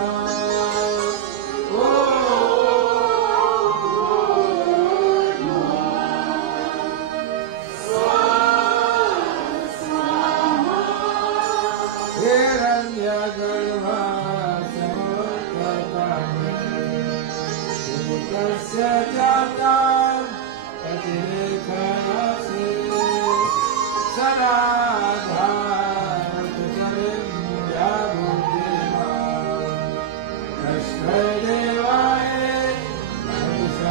Sajatam Patirekanase Saradham Tajarim Yabudema Kashkadevaye Mahishamide.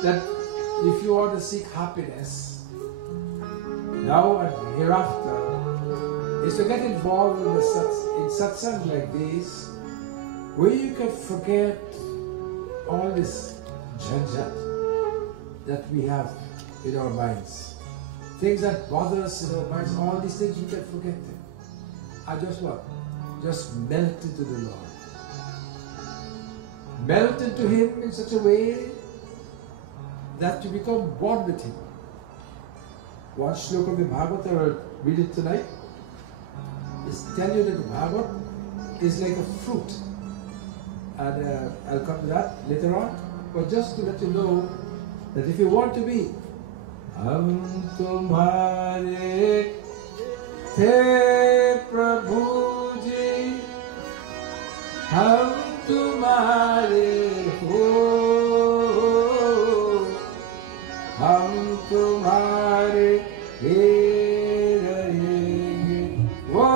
That if you want to seek happiness now and hereafter, is to get involved in satsang like these, where you can forget all this janjat that we have in our minds, things that bother us in our minds. All these things you can forget them. I just what? Just melt into the Lord. Melt into Him in such a way that you become one with Him. One shloka of the Bhagvat I will read it tonight. Is tell you that the Bhagvat is like a fruit. And I'll come to that later on. but just to let you know that if you want to be, Hum tumhare the Prabhu ji, Hum tumhare ho, Hum tumhare he rahenge, wo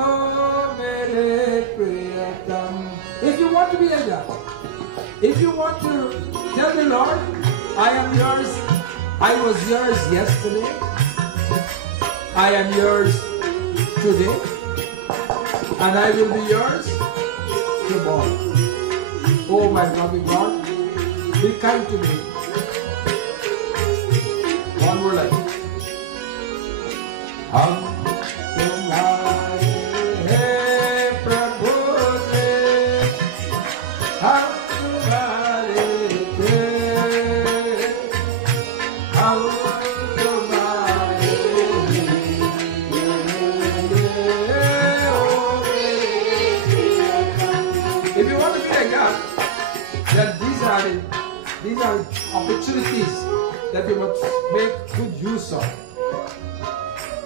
mere priyatam. If you want to be like that, if you want to tell the Lord, I am yours, I was yours yesterday, I am yours today, and I will be yours tomorrow. Oh my loving God, be kind to me. One more line. Hum tumhare Prabhu de, hum tumhare de, hum tumhare de, If you want to be like God, then these are opportunities that you must make good use of.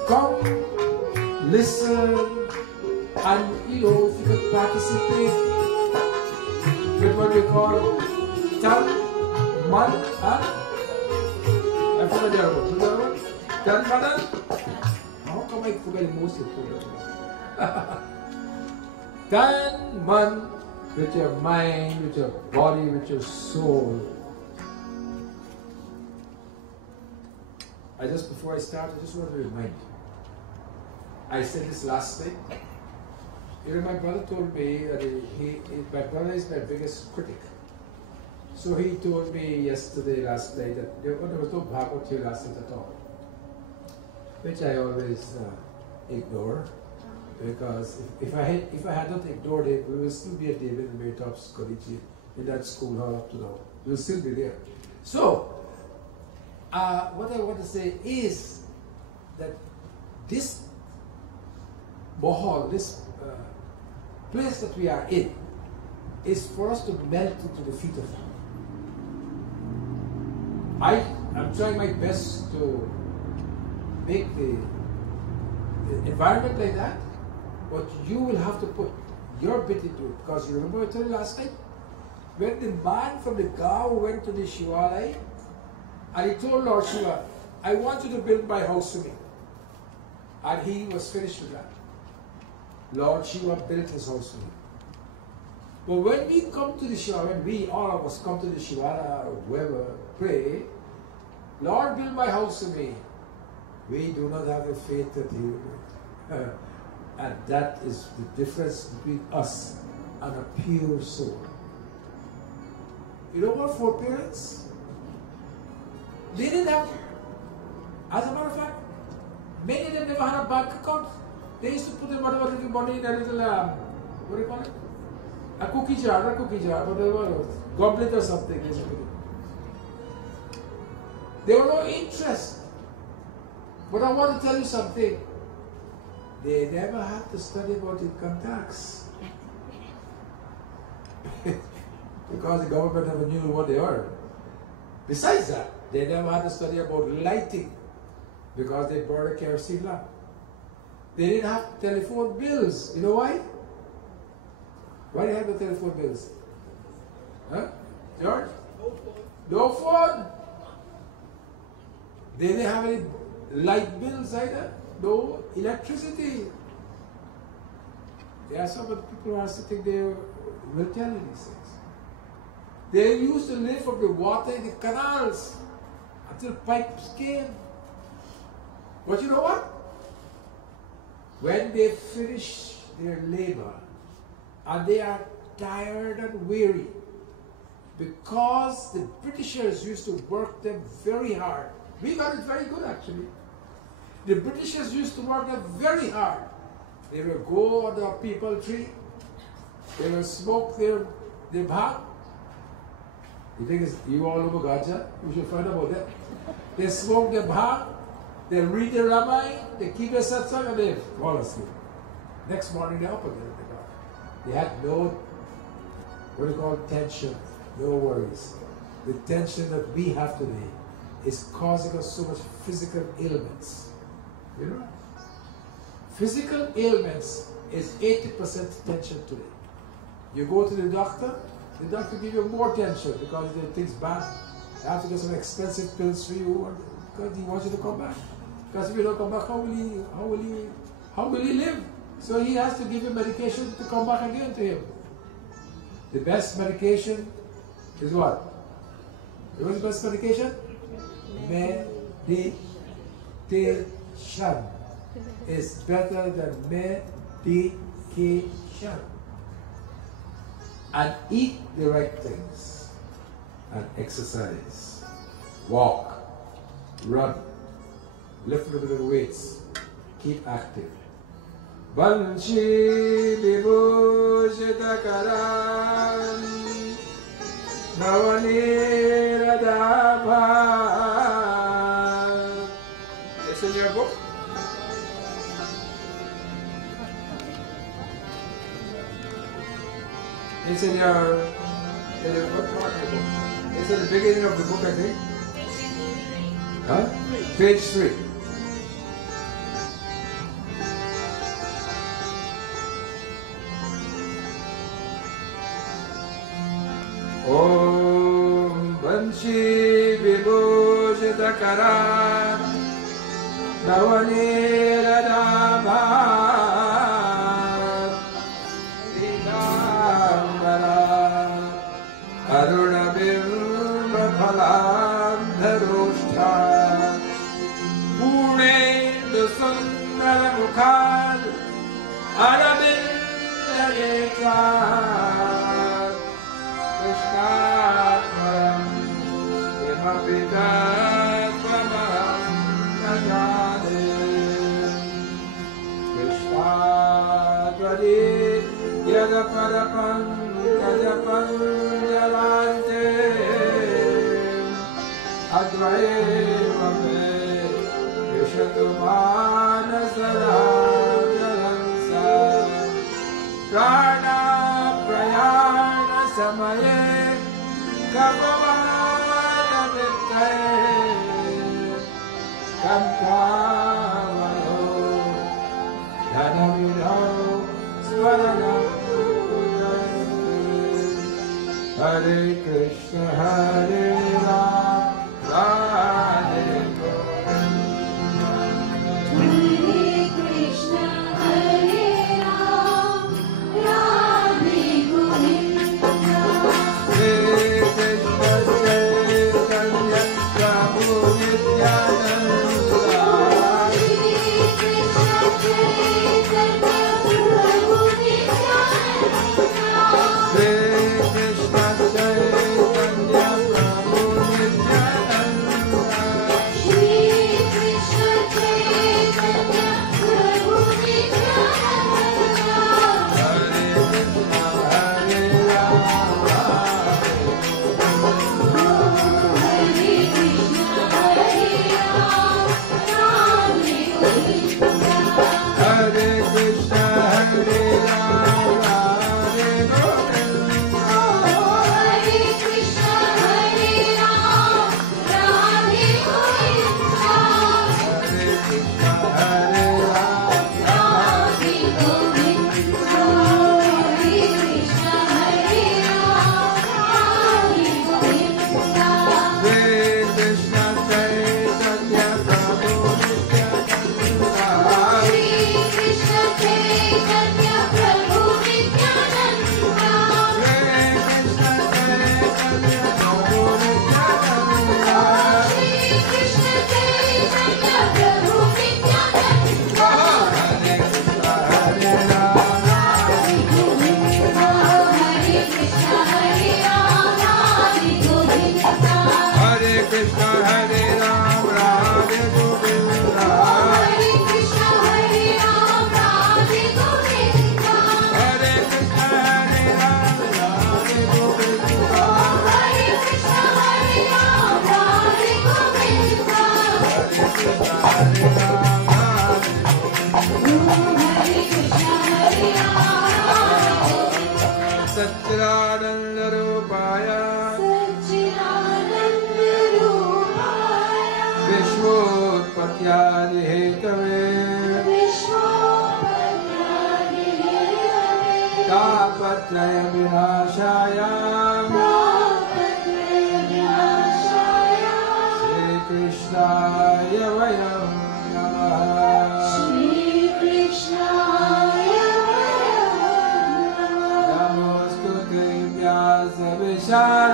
Come, listen, and if you can participate with what we call Tan Man. I forgot the other one. Tan Manan. How come I forget most important? Tan Man, with your mind, with your body, with your soul. Before I start, I just want to remind you. I said this last night. You know, my brother told me that my brother is my biggest critic. So he told me last night, that there was no Bhagvat here last night at all. Which I always ignore. Because if I had not ignored it, we will still be at David and Maytop's college in that school hall up to now. We will still be there. So, what I want to say is that this Bohol, this place that we are in, is for us to melt into the feet of Him. I'm trying my best to make the environment like that, but you will have to put your bit into it. Because you remember I told you last night, when the man from the Gao went to the Shivalaya, and he told Lord Shiva, I want you to build my house for me. And he was finished with that. Lord Shiva built his house for me. But when we come to the Shiva, when we, all of us, come to the Shivala or whoever, pray, Lord, build my house for me. We do not have the faith that He will. And that is the difference between us and a pure soul. You know what, for parents? They didn't have, as a matter of fact, many of them never had a bank account. They used to put their whatever little money in a little, what do you call it? A cookie jar, whatever, goblet or something. There were no interest. But I want to tell you something. They never had to study about income tax. Because the government never knew what they earned. Besides that, they never had to study about lighting. Because they burned a kerosene lamp. They didn't have telephone bills. You know why? Why do they have the telephone bills? Huh? George? No phone. They didn't have any light bills either. No electricity. There are some of the people who are sitting there will tell you these things. They used to live from the water in the canals until pipes came. But you know what? When they finish their labor and they are tired and weary, because the Britishers used to work them very hard. We got it very good actually. The Britishers used to work them very hard. They will go under a peepal tree. They will smoke their bhang. You think you all over Gaja? You should find out about that. They smoke their bhang. They read the Ramayana. They keep their satsang and they fall asleep. Next morning they're up again. They had no, what do you call, tension, no worries. the tension that we have today is causing us so much physical ailments. You know? Physical ailments is 80% tension today. You go to the doctor gives you more tension because they think bad. They have to get some expensive pills for you because he wants you to come back. Because if you don't come back, how will he live? So he has to give you medication to come back again to him. The best medication is what? What's the best medication? Meditation is better than medication. And eat the right things. And exercise. Walk. Run. Lift a little bit of weights. Keep active. Banshi Vibhushita Karan Navani Radhabha. It's in your book? It's in your book? It's at the beginning of the book, I think. Huh? Page 3. Om Banshi Vibhushita Karan Navani Radhabha Vidambara Aruna Bimba Phalam Dharushta Pune Dusundara Mukhad Arabinda Yekha Prana Prayana Samaye Kamavana Vittaye Kamkavalo Dhanavidho Swaranam Pujanti Hare Krishna Hare Ram Hare Krishna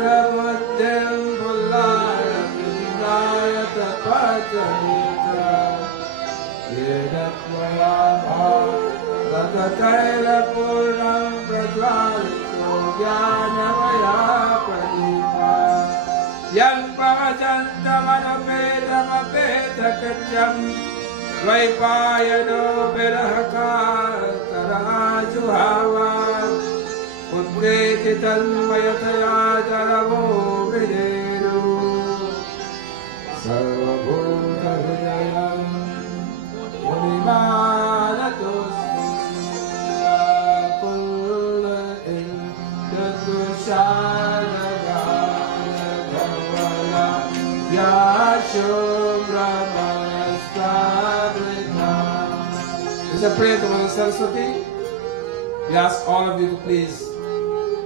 Buddhim Bullaya Vindaya Tapatanitra Yedatmayama Tatataila Purnam Prajvalito Jnanamaya Pradima Yan Pajantamanapedamapeta Katyam Vaipayano Virahaka Tarajuhava Putreti Tanmayataya Jaravo Videru Sarvabhuta Hridayam Munimanatusmi Kulla Indatu Sharagana Dhavala Yashubhramaspadrita. Is a prayer to Mother Saraswati. We ask all of you to please.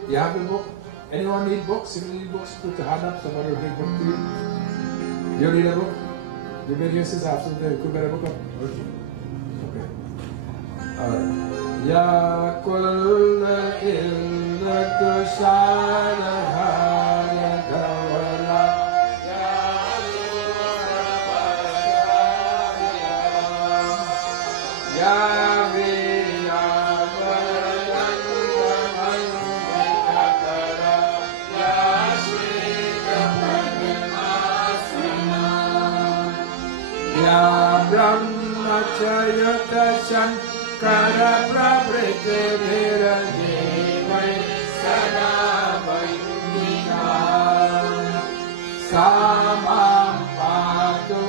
You have a book? Anyone need books? If you need books, put your hand up. Somebody will bring a book to you. You need a book? You've been here since afternoon. You could get a book up? Okay. Alright. Ya kulla illatu sharahaya dhavala Ya Brahmacharya Shankara Prabrite Virajevai Sadavai Niham Samam Padu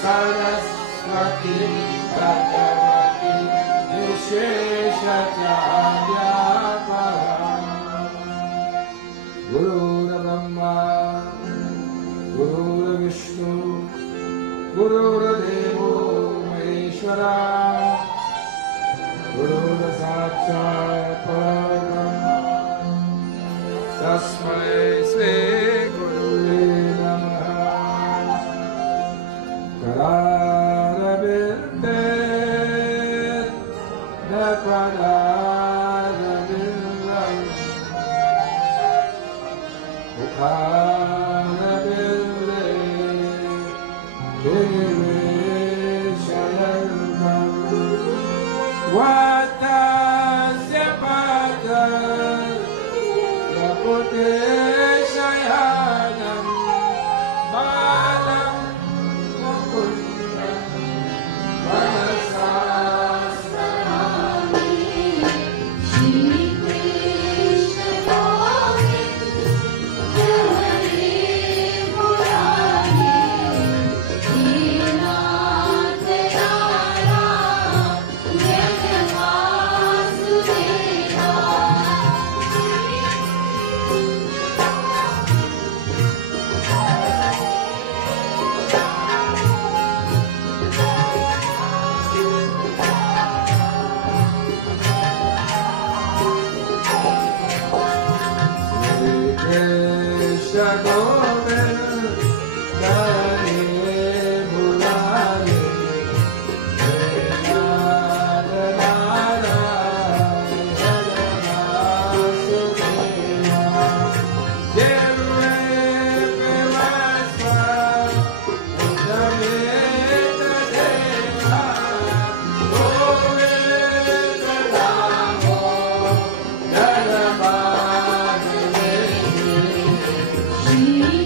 Saraswati Bhagavati Visheshacharya Param Guru Brahma Guru Vishnu Guru Devo Maheshwara Guru Sakshat Parabrahma Tasmai Shri Guru Namaha Kararabirte Napadarabiram Shri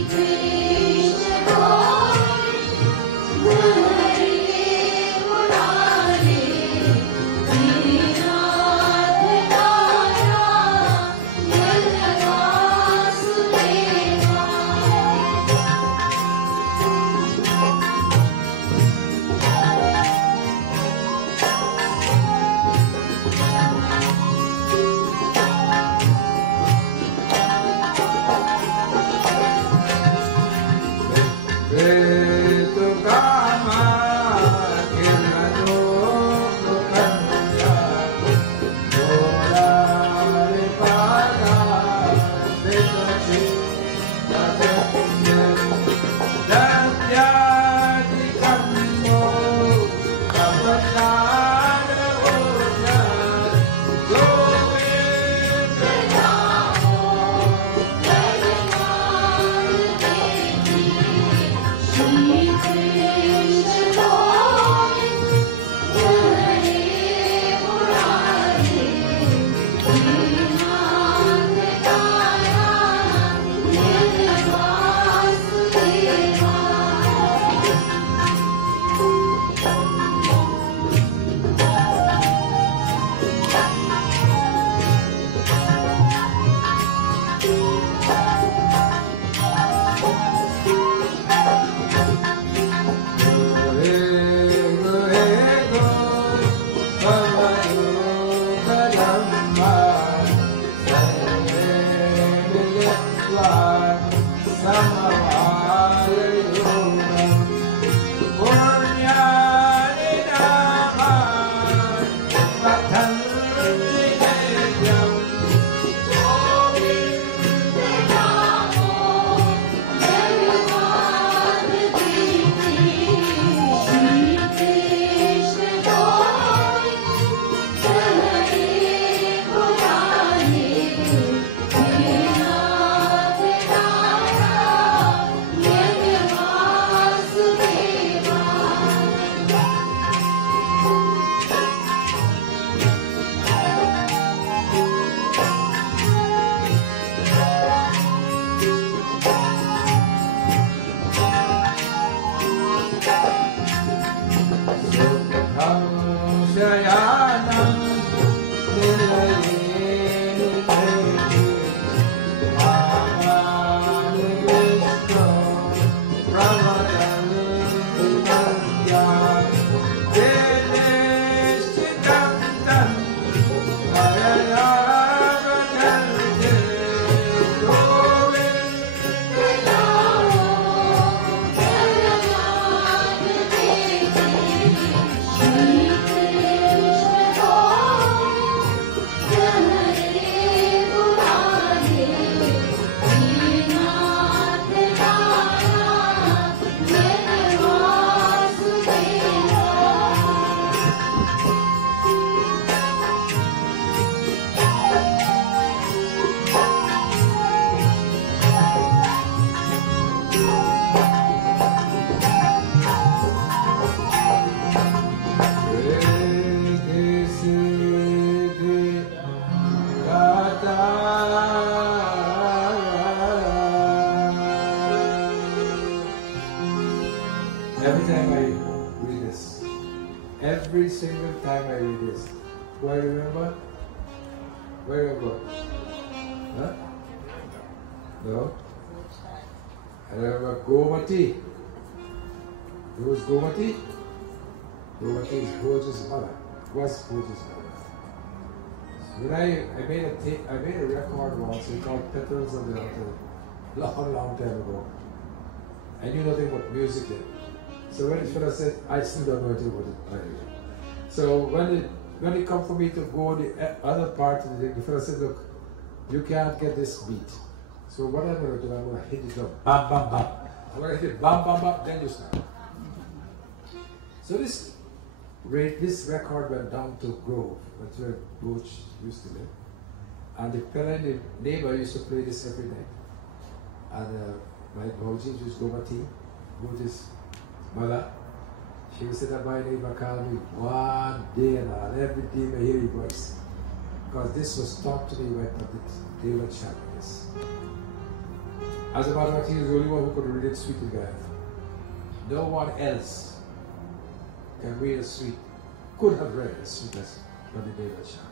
Every time I read this, every single time I read this, do I remember? Where I go? Huh? No? I remember Gomati. Who was Gomati? Gomati is Bhoja's mother. Was Bhoja's mother. When I made a record once called Petals of the Altar, long time ago. I knew nothing about music yet. So when I said, I still don't know anything about it. So when it come for me to go the other part of the thing, the fellow said, look, you can't get this beat. So what I'm going to do, I'm going to hit it up. Bam, bam, bam. I'm going to hit it, bam, bam, bam, then you start. So this record went down to Grove, that's where Butch used to live. And the neighbor used to play this every night. And my Bhoji used to go to Butch's mother. She would sit at my neighbor called me one day and every day I hear your voice. Because this was taught to me when they were chanting this. As a matter of fact, he was the only one who could read it sweet as God. No one else can read a sweet, could have read as sweet as when the David chant.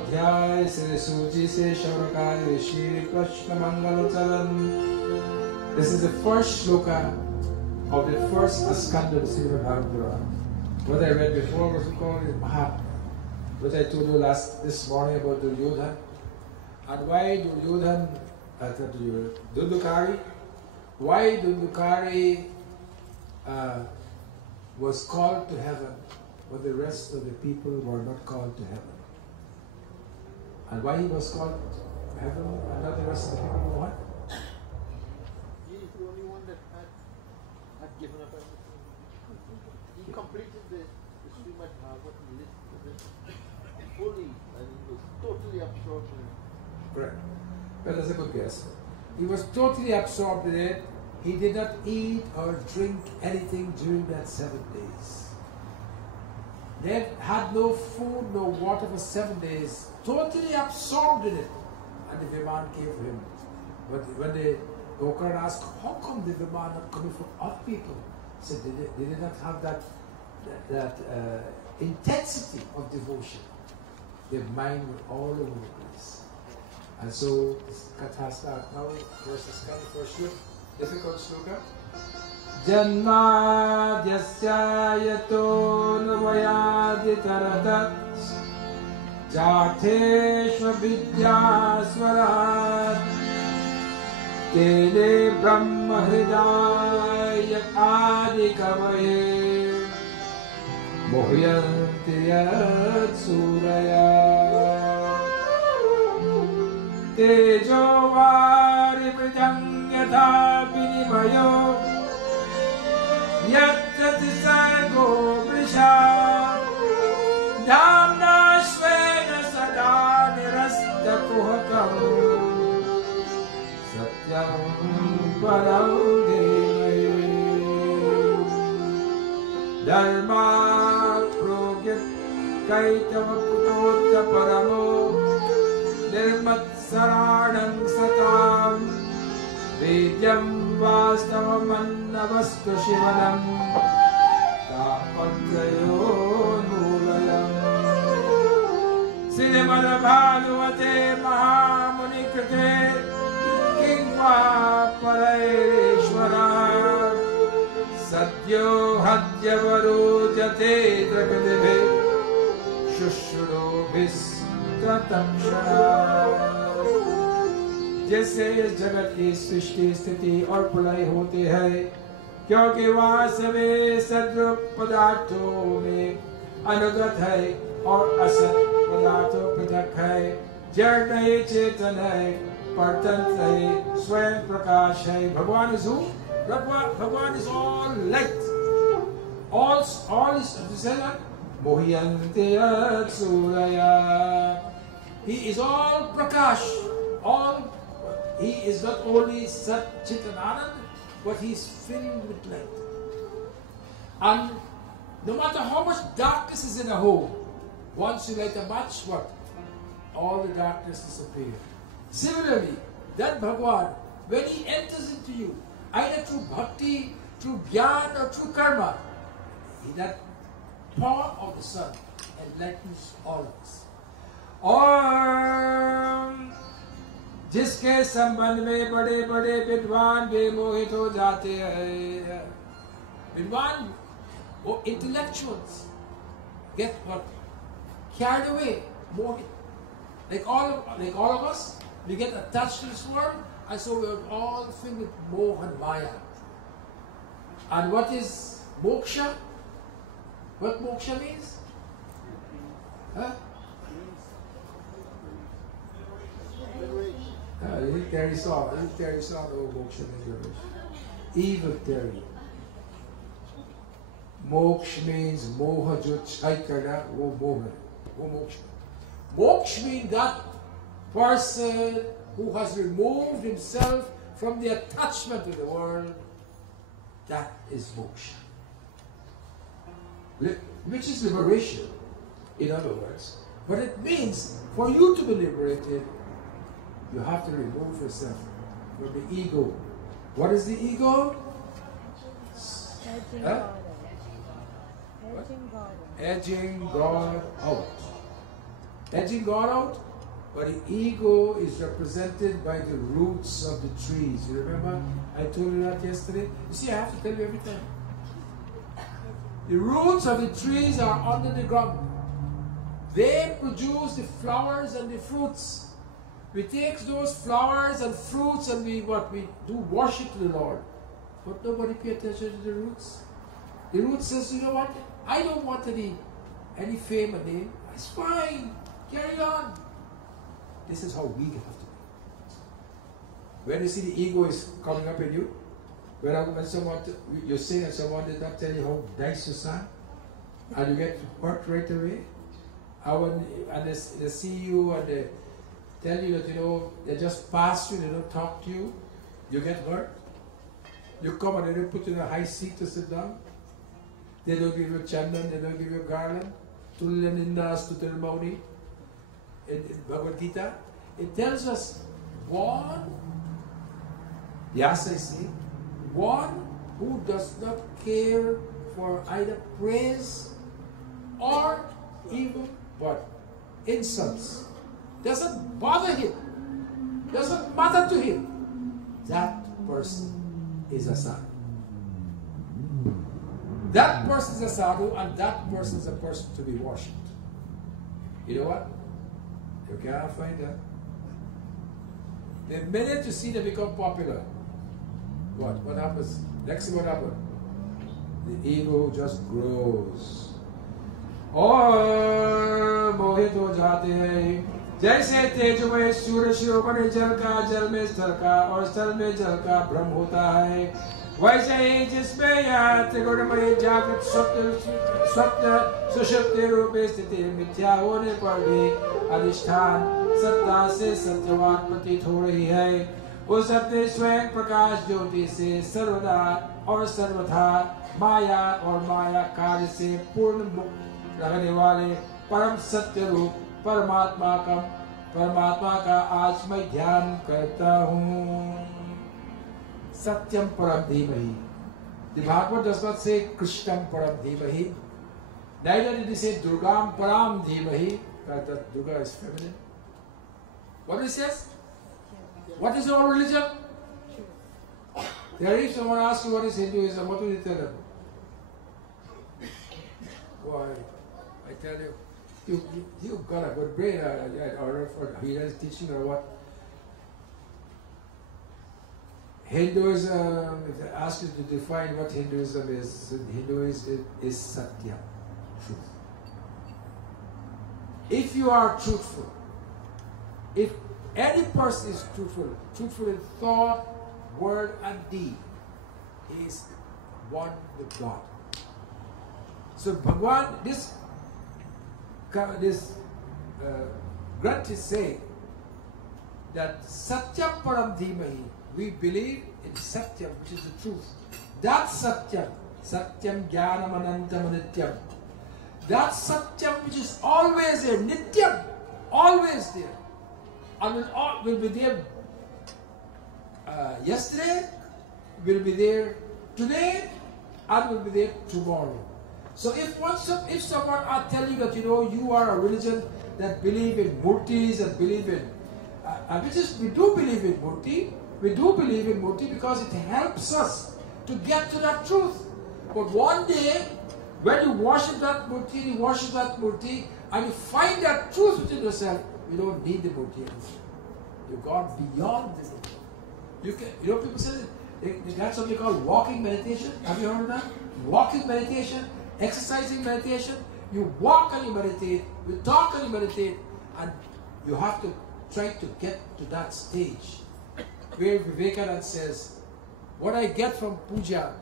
अध्याय श्री सूची से शौनकाय श्री कृष्ण मंगल चरण. This is the first shloka of the first skanda of Srimad Bhagavatam. What I read before was called Mahatma. What I told you this morning about Duryodhana. And why Dundukari? Why Dundukari was called to heaven, but the rest of the people were not called to heaven. And why he was called to heaven and not the rest of the people? What? He is the only one that had given up everything. He completed the Srimad Bhagavatam list fully, and he was totally absorbed in it. Correct. Well, that's a good guess. He was totally absorbed in it. He did not eat or drink anything during that 7 days. They had no food, no water for 7 days. Totally absorbed in it. And the Viman came for him. But when the Gokran asked, how come the Viman not coming from other people? He said they did not have that intensity of devotion. Their mind was all over the place. And so this Katha starts now. Verses coming first look. Difficult sloka. Janmadhyasya yato navayaditaratat jatheshva vidyaswarat tene brahma hridaya adikavaye mohyanti yat suraya tejo vari prijanyata vinimayo yattati sargo vrisha dhamna svena sada nirasta kuhakam satyam param dhimai dharma progyat kaitava putota paramo nirmat saranam satam Vedyam vastavamannavastu shivanam tapatrayo nulayam Srimad Bhagavate Mahamunikrite Kingva Parairishvara Sadyo Hadyavarujate Drapadive Shushurobhis Tatakshara जैसे इस जगत की सृष्टि स्थिति और प्रलय होते हैं क्योंकि वहाँ सभी सद्रूप पदार्थों में अनुगत है और असत पदार्थों पृथक है जड़ नहीं चेतन है परतंत्र है स्वयं प्रकाश है भगवान is who? भगवान is all light all is मोहयन्ते Surya he is all prakash all. He is not only Sat Chit and Anand, but he is filled with light. And no matter how much darkness is in a home, once you light a match, what? All the darkness disappears. Similarly, that Bhagwan, when he enters into you, either through bhakti, through jnana or through karma, that power of the sun enlightens all of us. Om जिसके संबंध में बड़े बड़े विद्वान बेमोहित हो जाते हैं विद्वान वो intellectuals get what carried away mohiत like all of us we get attached to this world and so we're all filled with moha and maya and what is moksha what moksha means huh? He carries on the moksha means evil carry. Moksha means moha jo chai karna wo moha wo moksha. Moksha means that person who has removed himself from the attachment to the world. That is moksha. Which is liberation, in other words. But it means for you to be liberated, you have to remove yourself from the ego. What is the ego? Edging God out. edging God out. But the ego is represented by the roots of the trees. You remember I told you that yesterday? You see, I have to tell you every time. The roots of the trees are under the ground. They produce the flowers and the fruits. We take those flowers and fruits and we do worship to the Lord. But nobody pay attention to the roots. The root says, you know what? I don't want any fame or name. It's fine. Carry on. This is how we have to be. When you see the ego is coming up in you, when you're saying and someone did not tell you how nice you sound, and you get hurt right away, and they see you and they tell you that, you know, they just pass you, they don't talk to you, you get hurt. You come and they don't put you in a high seat to sit down. They don't give you chandan, they don't give you garland. Tulanindas to Tilmauni. In Bhagvat Gita, it tells us one who does not care for either praise or even but insults. Doesn't bother him. Doesn't matter to him. That person is a sadhu. That person is a sadhu, and that person is a person to be worshipped. You know what? You can't find that. The minute you see them become popular, what happens? Next thing what happens? The ego just grows. और मोहित हो जाते हैं जैसे तेज में सूर्य शिरोमणि जल का जल में स्थल का और स्थल में जल का भ्रम होता है वैसे ही जिसमें यह त्रिगुणमय जागृत स्वप्न सुषुप्ति रूप स्थिति मिथ्या होने पर भी अधिष्ठान सत्ता से सत्यवान प्रतीत हो रही है उस अपने स्वयं प्रकाश ज्योति से सर्वदा और सर्वथा माया और माया कार्य से पूर्ण मुक्त रहने वाले परम सत्य रूप परमात्मा का आज मैं ध्यान करता हूँ सत्यम परम धीमहि. The Bhagavad does not say Krishnam param dhimahi. Neither did he say Durgam param dhimahi. That Durga is feminine. What it says? What is our religion? There is someone asks you what is Hinduism, what will you tell them? Why? I tell you, you've got a good brain, or for Veda's teaching or what? Hinduism, if they ask you to define what Hinduism is Satya, truth. If you are truthful, if any person is truthful in thought, word and deed, he is one with God. So Bhagwan, this Granth is saying that Satyam Param Dhimahi, we believe in Satyam, which is the truth. That Satyam, Satyam Jnanam Anantam Nityam, that Satyam which is always there, Nityam, always there, and will be there yesterday, will be there today, and will be there tomorrow. So if someone are telling you that, you know, you are a religion that believe in murtis and believe in, we do believe in murti. We do believe in murti because it helps us to get to that truth. But one day, when you worship that murti, and you find that truth within yourself, you don't need the murti anymore. You've gone beyond the murti. You know, people say they got something called walking meditation. Have you heard of that? Walking meditation, exercising meditation. You walk and you meditate, you talk and you meditate, and you have to try to get to that stage where Vivekananda says, what I get from puja,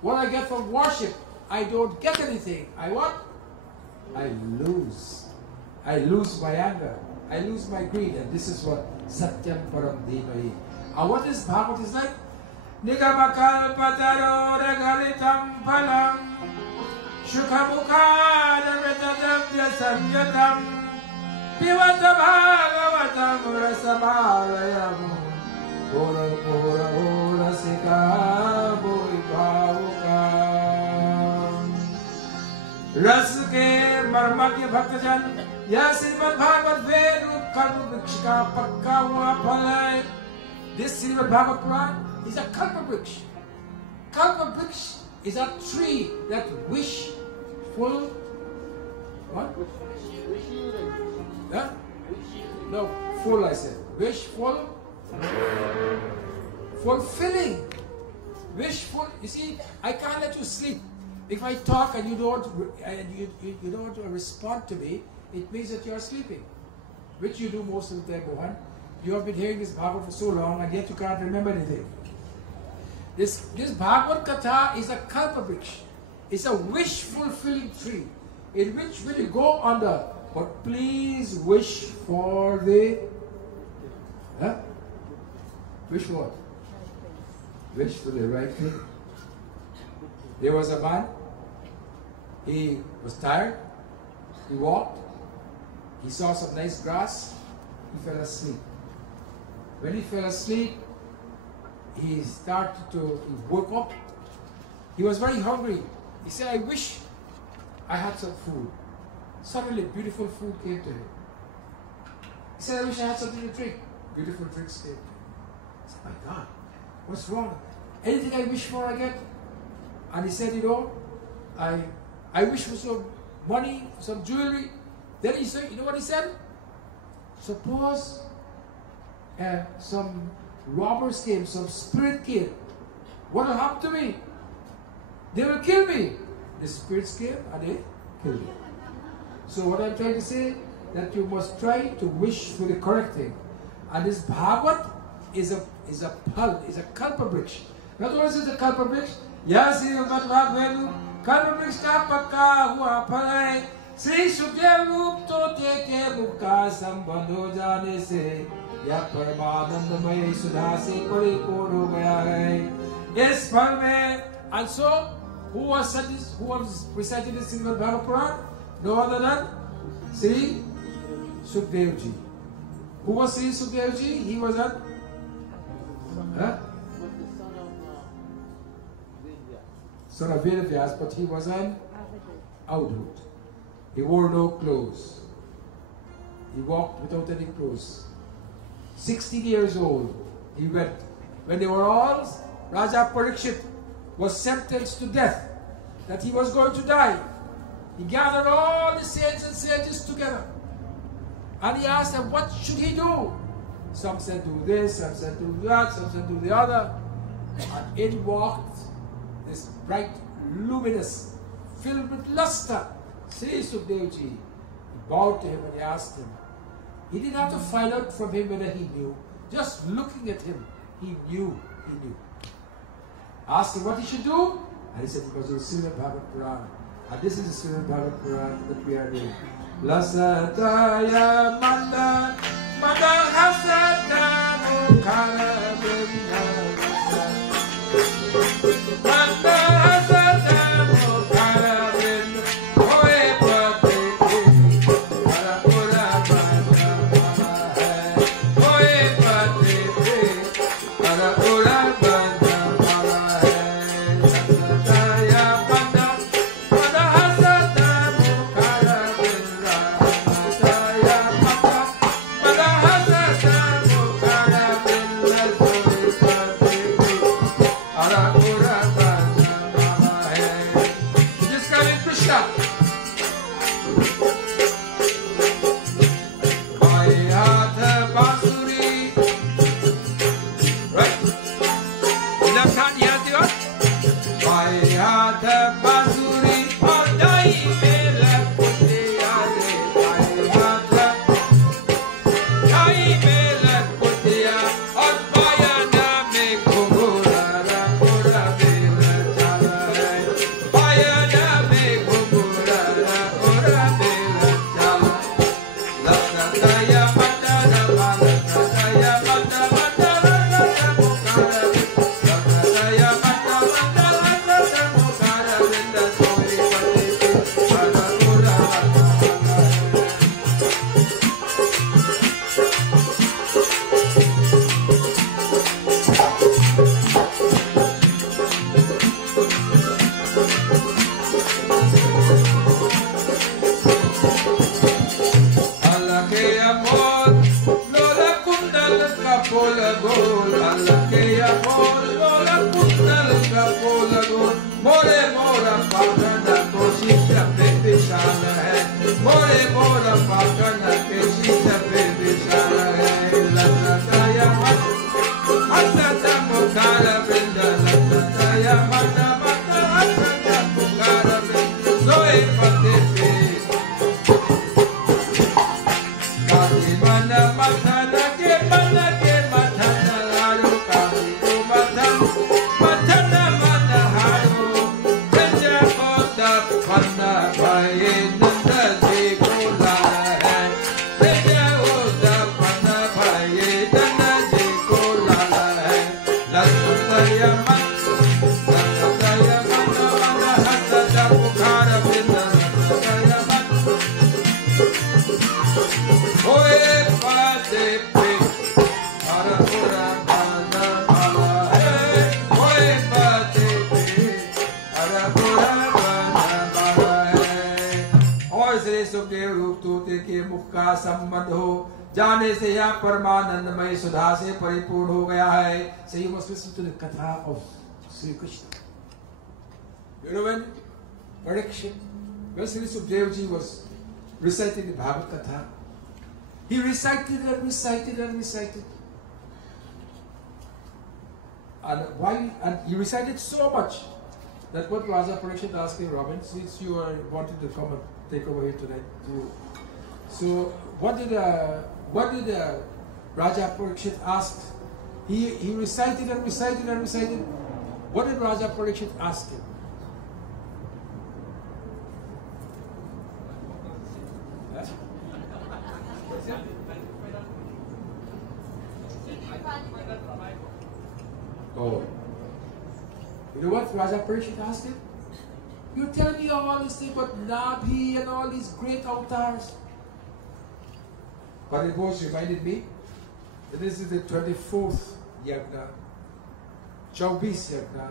what I get from worship, I don't get anything. I what? I lose. I lose my anger. I lose my greed. And this is what Satyam Param Dhimahi. And what is Bhagavad is like? Nigamakal pataro regalitam palam Shukhamukha Navritadabhya Sanyatam Pivata Bhagavatam Rasamarayam Pura Pura Pura Sika Bhuri Bhavuka Ras ke मर्मज्ञ भक्तजन, यह श्रीमद् भागवत वेद रूप कल्प वृक्ष का पक्का हुआ फल है. This Srimad Bhagavad Puran is a kalpa vriksha. Kalpa vriksha is a tree that wishful. What? Huh? No, full I said. Wishful. Fulfilling. Wishful. You see, I can't let you sleep. If I talk and you don't respond to me, it means that you are sleeping, which you do most of the time, Mohan. You have been hearing this Bhagavad for so long, and yet you can't remember anything. This Bhagavad Katha is a kalpa vriksha. It's a wish-fulfilling tree, in which will you go under. But please wish for the... Huh? Wish what? Wish for the right thing. There was a man, he was tired, he walked, he saw some nice grass, he fell asleep. When he fell asleep, he woke up, he was very hungry. He said, I wish I had some food. Suddenly, beautiful food came to him. He said, I wish I had something to drink. Beautiful drinks came to him. He said, my God, what's wrong? Anything I wish for, I get. And he said, I wish for some money, some jewelry. Then he said, you know what he said? Suppose some robbers came, some spirit came. What will happen to me? They will kill me. The spirits came and they killed me. So what I'm trying to say, that you must try to wish for the correct thing. And this Bhagavad is a kalpa vriksha. Not only is it a kalpa vriksha, yes, Srimad Bhagavad kalpa vriksha ka pakka hua phal hai. Shri Shukadeva रूप तो देखे मुख का संबंध हो जाने से यह परमानंदमय सुधा से परिपूर्ण हो गया है. इस फल में, and so who was reciting this Srimad Bhagavad Puran? No other than Sri Shukadeva ji. Who was Sri Shukadeva ji? He was a son of Vedavyas, but he was an avadhut. He wore no clothes. He walked without any clothes. 16 years old, he went. When they were all, Raja Parikshit was sentenced to death, that he was going to die. He gathered all the sages and sages together. And he asked them, what should he do? Some said do this, some said do that, some said do the other. And in walked this bright, luminous, filled with luster, Sri Shukadeva ji. He bowed to him and he asked him. He didn't have to find out from him whether he knew. Just looking at him, he knew. Asked him what he should do, and he said, because it was Srimad Bhagavad Puran. And this is the Srimad Bhagavad Puran that we are doing. Lasataya manda manda hasata mukhala brinda manda hasata mukhala brinda hoye pate para pura banda hai hoye pate para pura banda hai lasataya manda manda hasata mukhala brinda lasataya manda संबंध हो जाने से यह परमानंदमय सुधा से परिपूर्ण हो गया है. So you must listen to the Katha of Sri Krishna. You know when Sri Shukadeva was reciting the Bhagvat Katha, he recited and recited and recited. And he recited so much that what Raja Parikshit asked him, Robin, since you are wanting to come and take over here tonight, so what did Raja Parikshit ask? He recited and recited and recited. What did Raja Parikshit ask him? Oh. You know what Raja Parikshit asked him? You're telling me all this thing about Nabhi and all these great avatars. But it was reminded me that this is the 24th Yagna, Chaubis Yagna,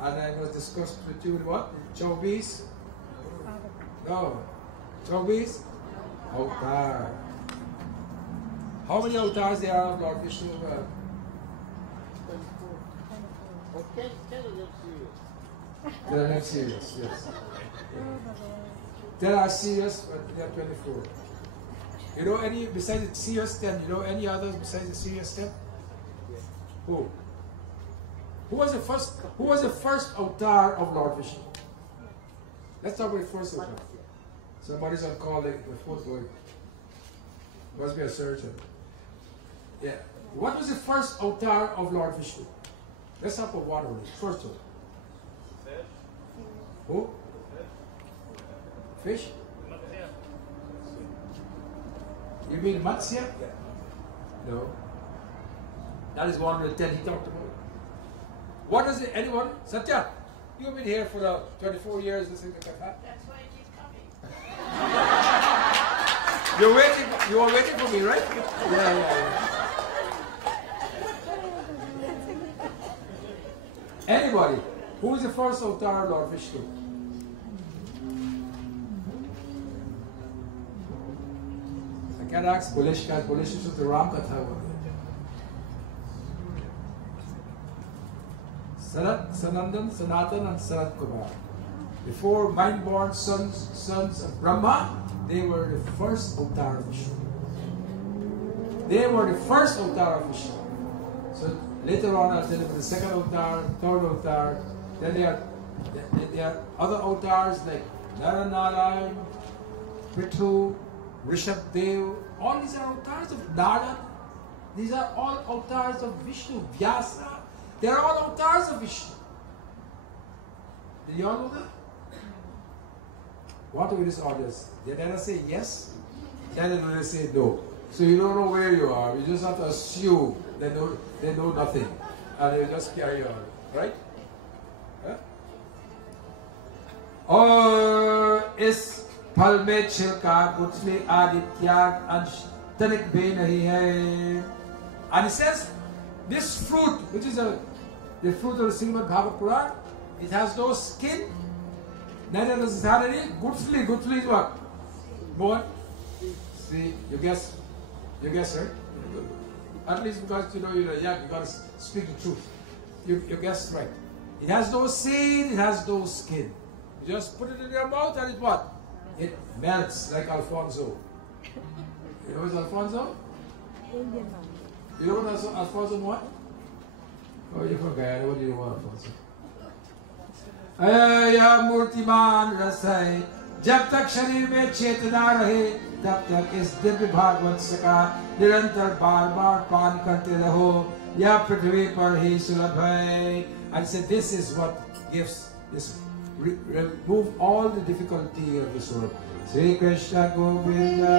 and I was discussed with you what? Chaubis? No. Chaubis? Avatar. How many avatars there are of Lord Vishnu? There are not serious, yes. There are serious, but there are 24. You know any besides the serious 10? You know any others besides the serious 10? Who? Who was the first avatar of Lord Vishnu? Let's talk about the first avatar. Somebody's on call the fourth boy. Must be a surgeon. Yeah. What was the first avatar of Lord Vishnu? Let's talk about water. First one. Who? Fish? You mean Matsya? No. That is one of the 10 he talked about. What is it? Anyone? Satya, you've been here for 24 years listening to Katha. That's why I keep coming. You're waiting. You are waiting for me, right? Yeah. Anybody? Who is the first avatar of Lord Vishnu? I can't ask Bulish because Bulish is the Ram Katha one. Sanat, Sanandan, Sanatan, and Sanat Kumar. The four mind-born sons of Brahma, they were the first avatar of Vishnu. They were the first avatar of Vishnu. So later on, I'll tell you about the second avatar, third avatar. Then there are other avatars like Naranarayan, Prithu, Rishabdev. All these are avatars of Narada. These are all avatars of Vishnu. Vyasa. They are all avatars of Vishnu. Did you all know that? What with this audience? Did they say yes? Then they say no. So you don't know where you are. You just have to assume they know nothing. And they just carry on. Right? Huh? और इस फल में छिलका गुठली आदि त्याग अंश तनिक भी नहीं है. And it says this fruit, which is the fruit of the Srimad Bhagvat Puran, it has no skin, neither does it have any guthli. Guthli is what? Bone. See, you guess right? At least because you know you're young, you gotta speak the truth. You guessed right. It has no seed, it has no skin. You just put it in your mouth and it what? It melts like Alfonso. You know what's Alfonso? Indian man. You know what Alfonso what? Oh, you forgot. What do you want, Alfonso? या मूर्तिमान रस है जब तक शरीर में चेतना रहे तब तक इस दिव्य भागवत का निरंतर बार बार पान करते रहो, यह पृथ्वी पर ही सुलभ है. And say this is what gives this remove all the difficulty of this world. Sri Krishna Govinda.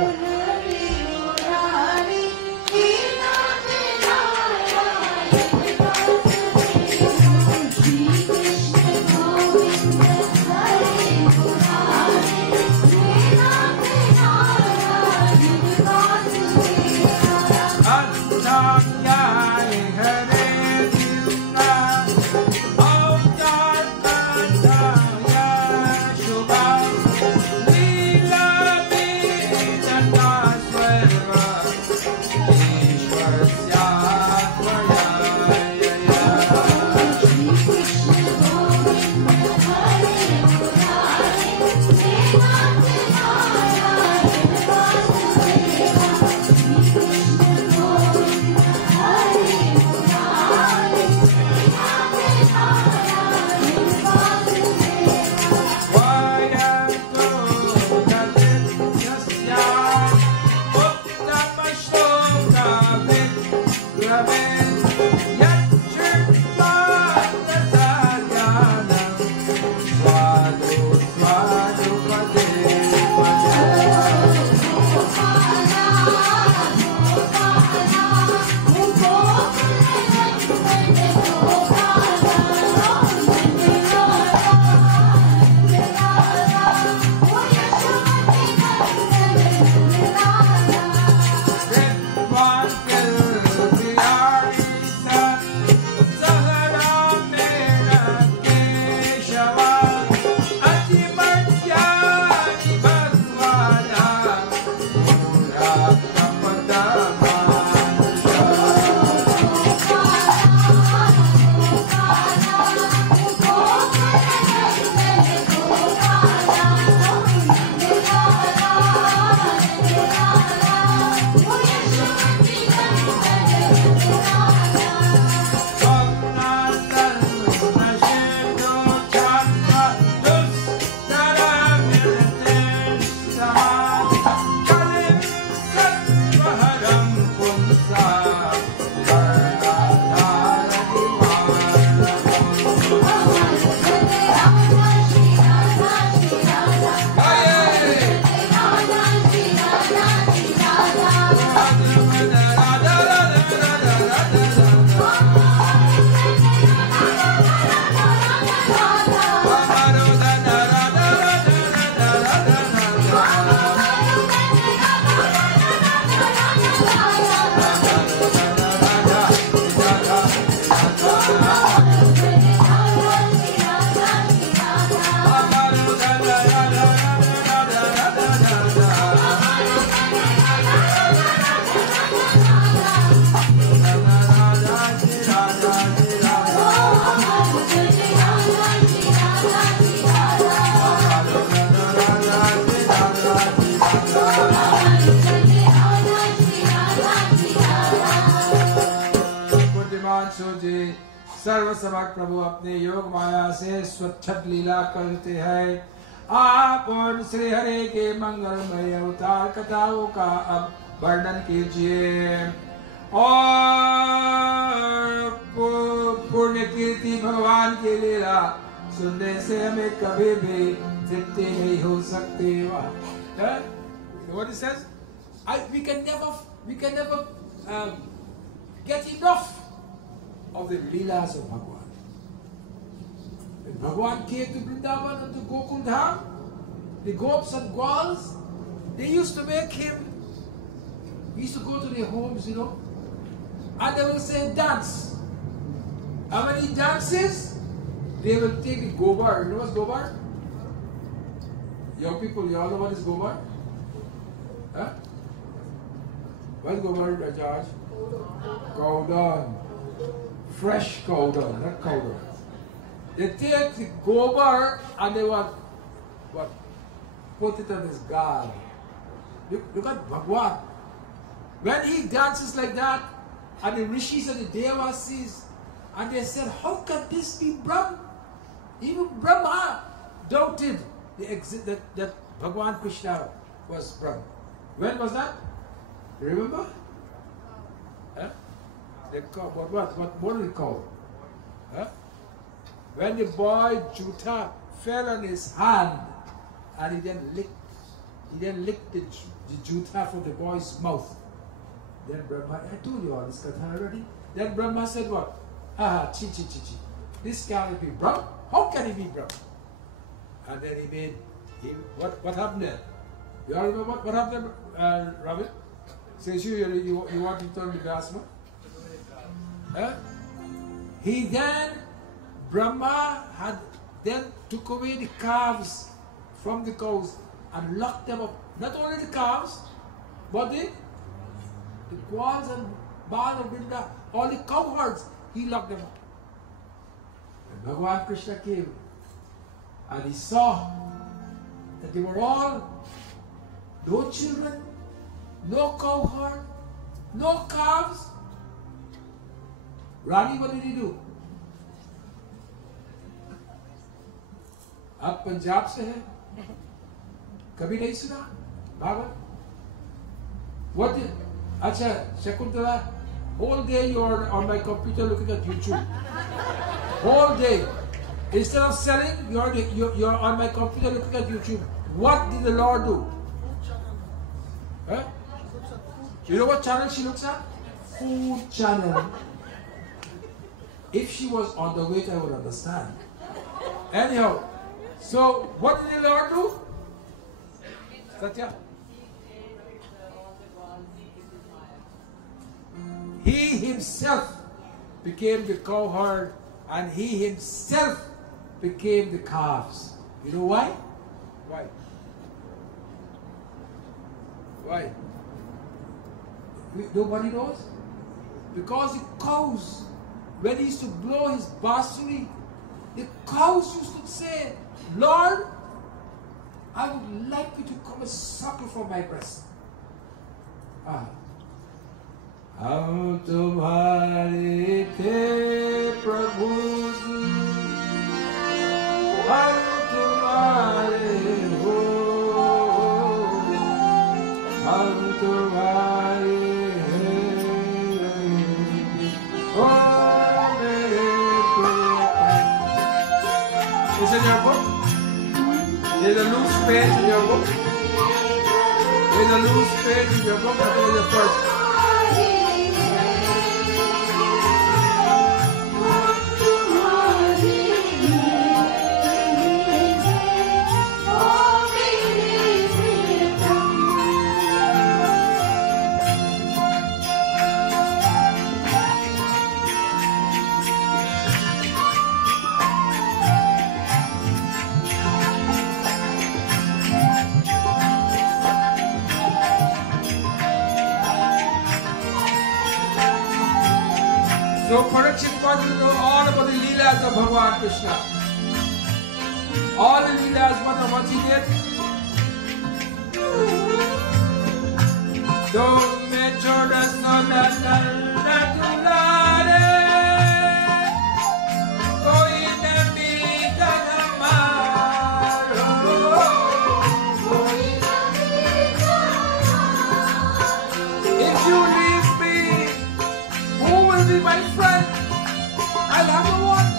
सर्वसमर्थ प्रभु अपने योग माया से स्वच्छद लीला करते हैं. आप और श्री हरे के मंगलमय अवतार कथाओं का अब वर्णन कीजिए और पुण्य कीर्ति भगवान की लीला सुनने से हमें कभी भी तृप्ति नहीं हो सकती. What it says? We can never get enough of the leelas of Bhagwan. When Bhagwan came to Vrindavan and to Gokul Dham, the gops and gwals, they used to make him, he used to go to their homes, you know, and they will say dance. And when he dances, they will take the gobar. You know what's gobar? Young people, you all know what is gobar? Huh? What is gobar, Rajaj? Cow dung. Fresh cow dung, not cow dung. They take the gobar and they what? Put it on his guard. Look at Bhagvat. When he dances like that, and the rishis and the devas sees, and they said, how can this be Brahma? Even Brahma doubted that Bhagwan Krishna was Brahma. When was that? You remember? Huh? The cow, what did it call? Huh? When the boy Juta fell on his hand and he then licked the Juta from the boy's mouth. Then Brahma, I told you all this Katha already. Then Brahma said what? Ah, chi. This can't be Brahma. How can he be Brahma? And then what happened then? You all remember what happened then, Ravi? Says you want to turn the Vyasma? Huh? He then, Brahma had then took away the calves from the cows and locked them up. Not only the calves, but the quads and Bal and Vrinda, all the cow herds, he locked them up. And Bhagwan Krishna came and he saw that they were all no children, no cow herd, no calves. Rani, what did he do? आप पंजाब से हैं कभी नहीं सुना Bhagavat what did अच्छा Shakuntala whole day you are on my computer looking at YouTube whole day instead of selling you're on my computer looking at YouTube. What did the Lord do? Huh? You know what channel she looks at? Food channel. If she was on the weight I would understand. Anyhow, so what did the Lord do? Satya? He himself became the cow herd and he himself became the calves. You know why? Why? Why? Nobody knows? Because the cows, when he used to blow his bassuri, the cows used to say, Lord, I would like you to come and suckle from my breast. हम तुम्हारे थे प्रभु हम तुम्हारे हो हम तुम्हारे हैं ओ मेरे Is in your book? There's a loose page in your book. There's a loose page in your book. I think it's the first. So Parikshit wanted to know all about the Leelas of Bhagwan Krishna. All the Leelas, what he did. Don't measure the sun and tulare. Koi nabi janamaro. If you leave me, who will be my friend? I'll have no one.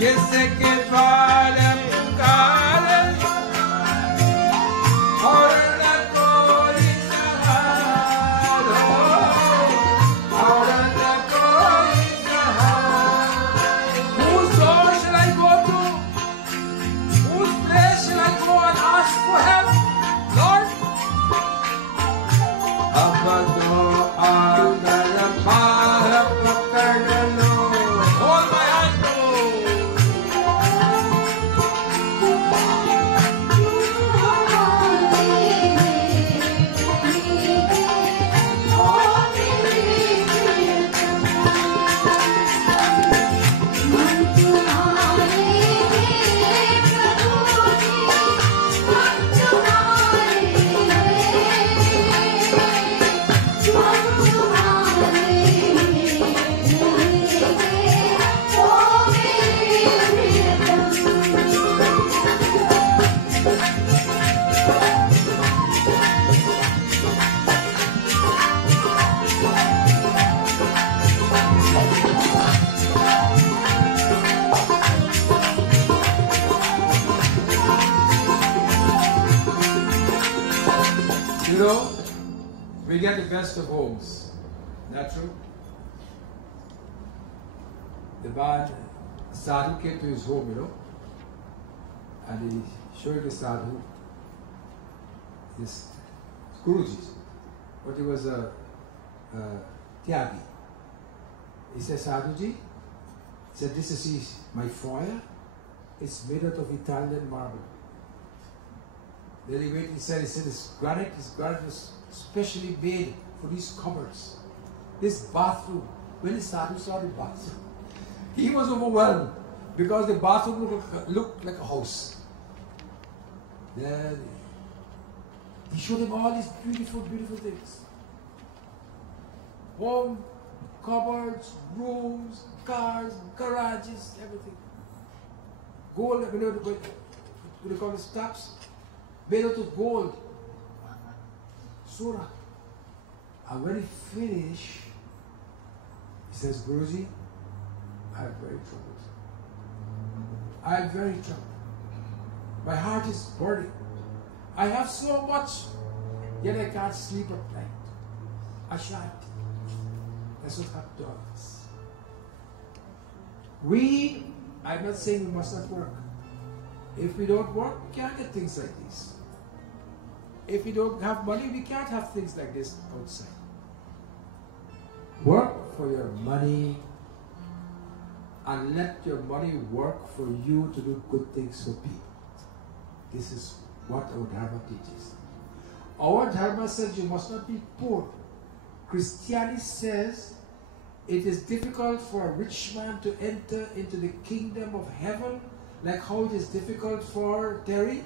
Jesse ke baale pukare, aur na koi sahara, aur na koi sahara. Whose door shall I go to? Whose place shall I go and ask for help? Lord, You know, we get the best of homes. Not true? The man, Sadhu came to his home, you know, and he showed the Sadhu his Guruji, but he was a Tyagi. He said, Sadhuji, he said, this is my foyer. It's made out of Italian marble. Then he waited, he said, this granite was specially made for these cupboards. This bathroom, when the Sadhu saw the bathroom, he was overwhelmed because the bathroom looked like a house. Then he showed him all these beautiful, beautiful things. Home, cupboards, rooms, cars, garages, everything. Gold, you know, what do you call the steps? Made out of gold. Surah. And when he finished, he says, Guruji, I am very troubled. I am very troubled. My heart is burning. I have so much, yet I can't sleep at night. I shan't. That's what happened to us. I'm not saying we must not work. If we don't work, we can't get things like this. If we don't have money, we can't have things like this outside. Work for your money and let your money work for you to do good things for people. This is what our Dharma teaches. Our Dharma says you must not be poor. Christianity says it is difficult for a rich man to enter into the kingdom of heaven, like how it is difficult for Terry.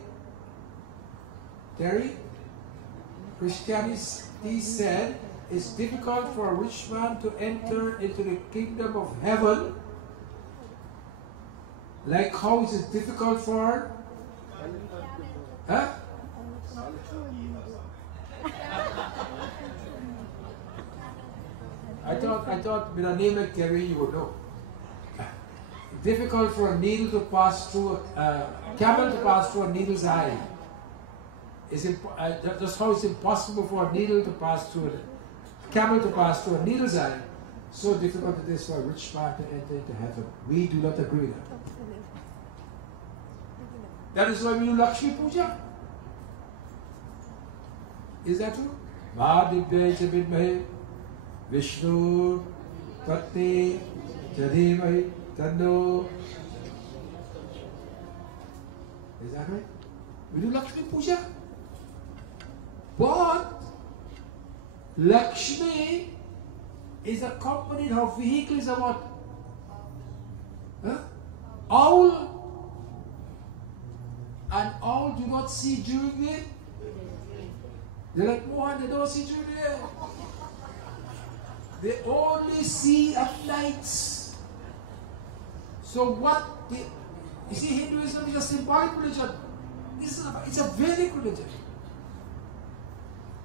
Christianity said it's difficult for a rich man to enter into the kingdom of heaven, like how it is difficult for I thought with a name like Terry you would know. Difficult for a needle to pass through a camel to pass through a needle's eye. Just how it's impossible for a needle to pass through a camel to pass through a needle's eye, so difficult it is for a rich man to enter into heaven. We do not agree with that. That is why we do Lakshmi Puja. Is that true? Mahadibhya vidmahe Vishnu Patti Jadhimahi Tanno. Is that right? We do Lakshmi Puja. But Lakshmi is accompanied, her vehicle is a what? Owl. And owl do not see during the day. They're like Mohan, they don't see during the day. They only see at nights. So what they, you see, Hinduism is a symbolic religion. It's a Vedic religion.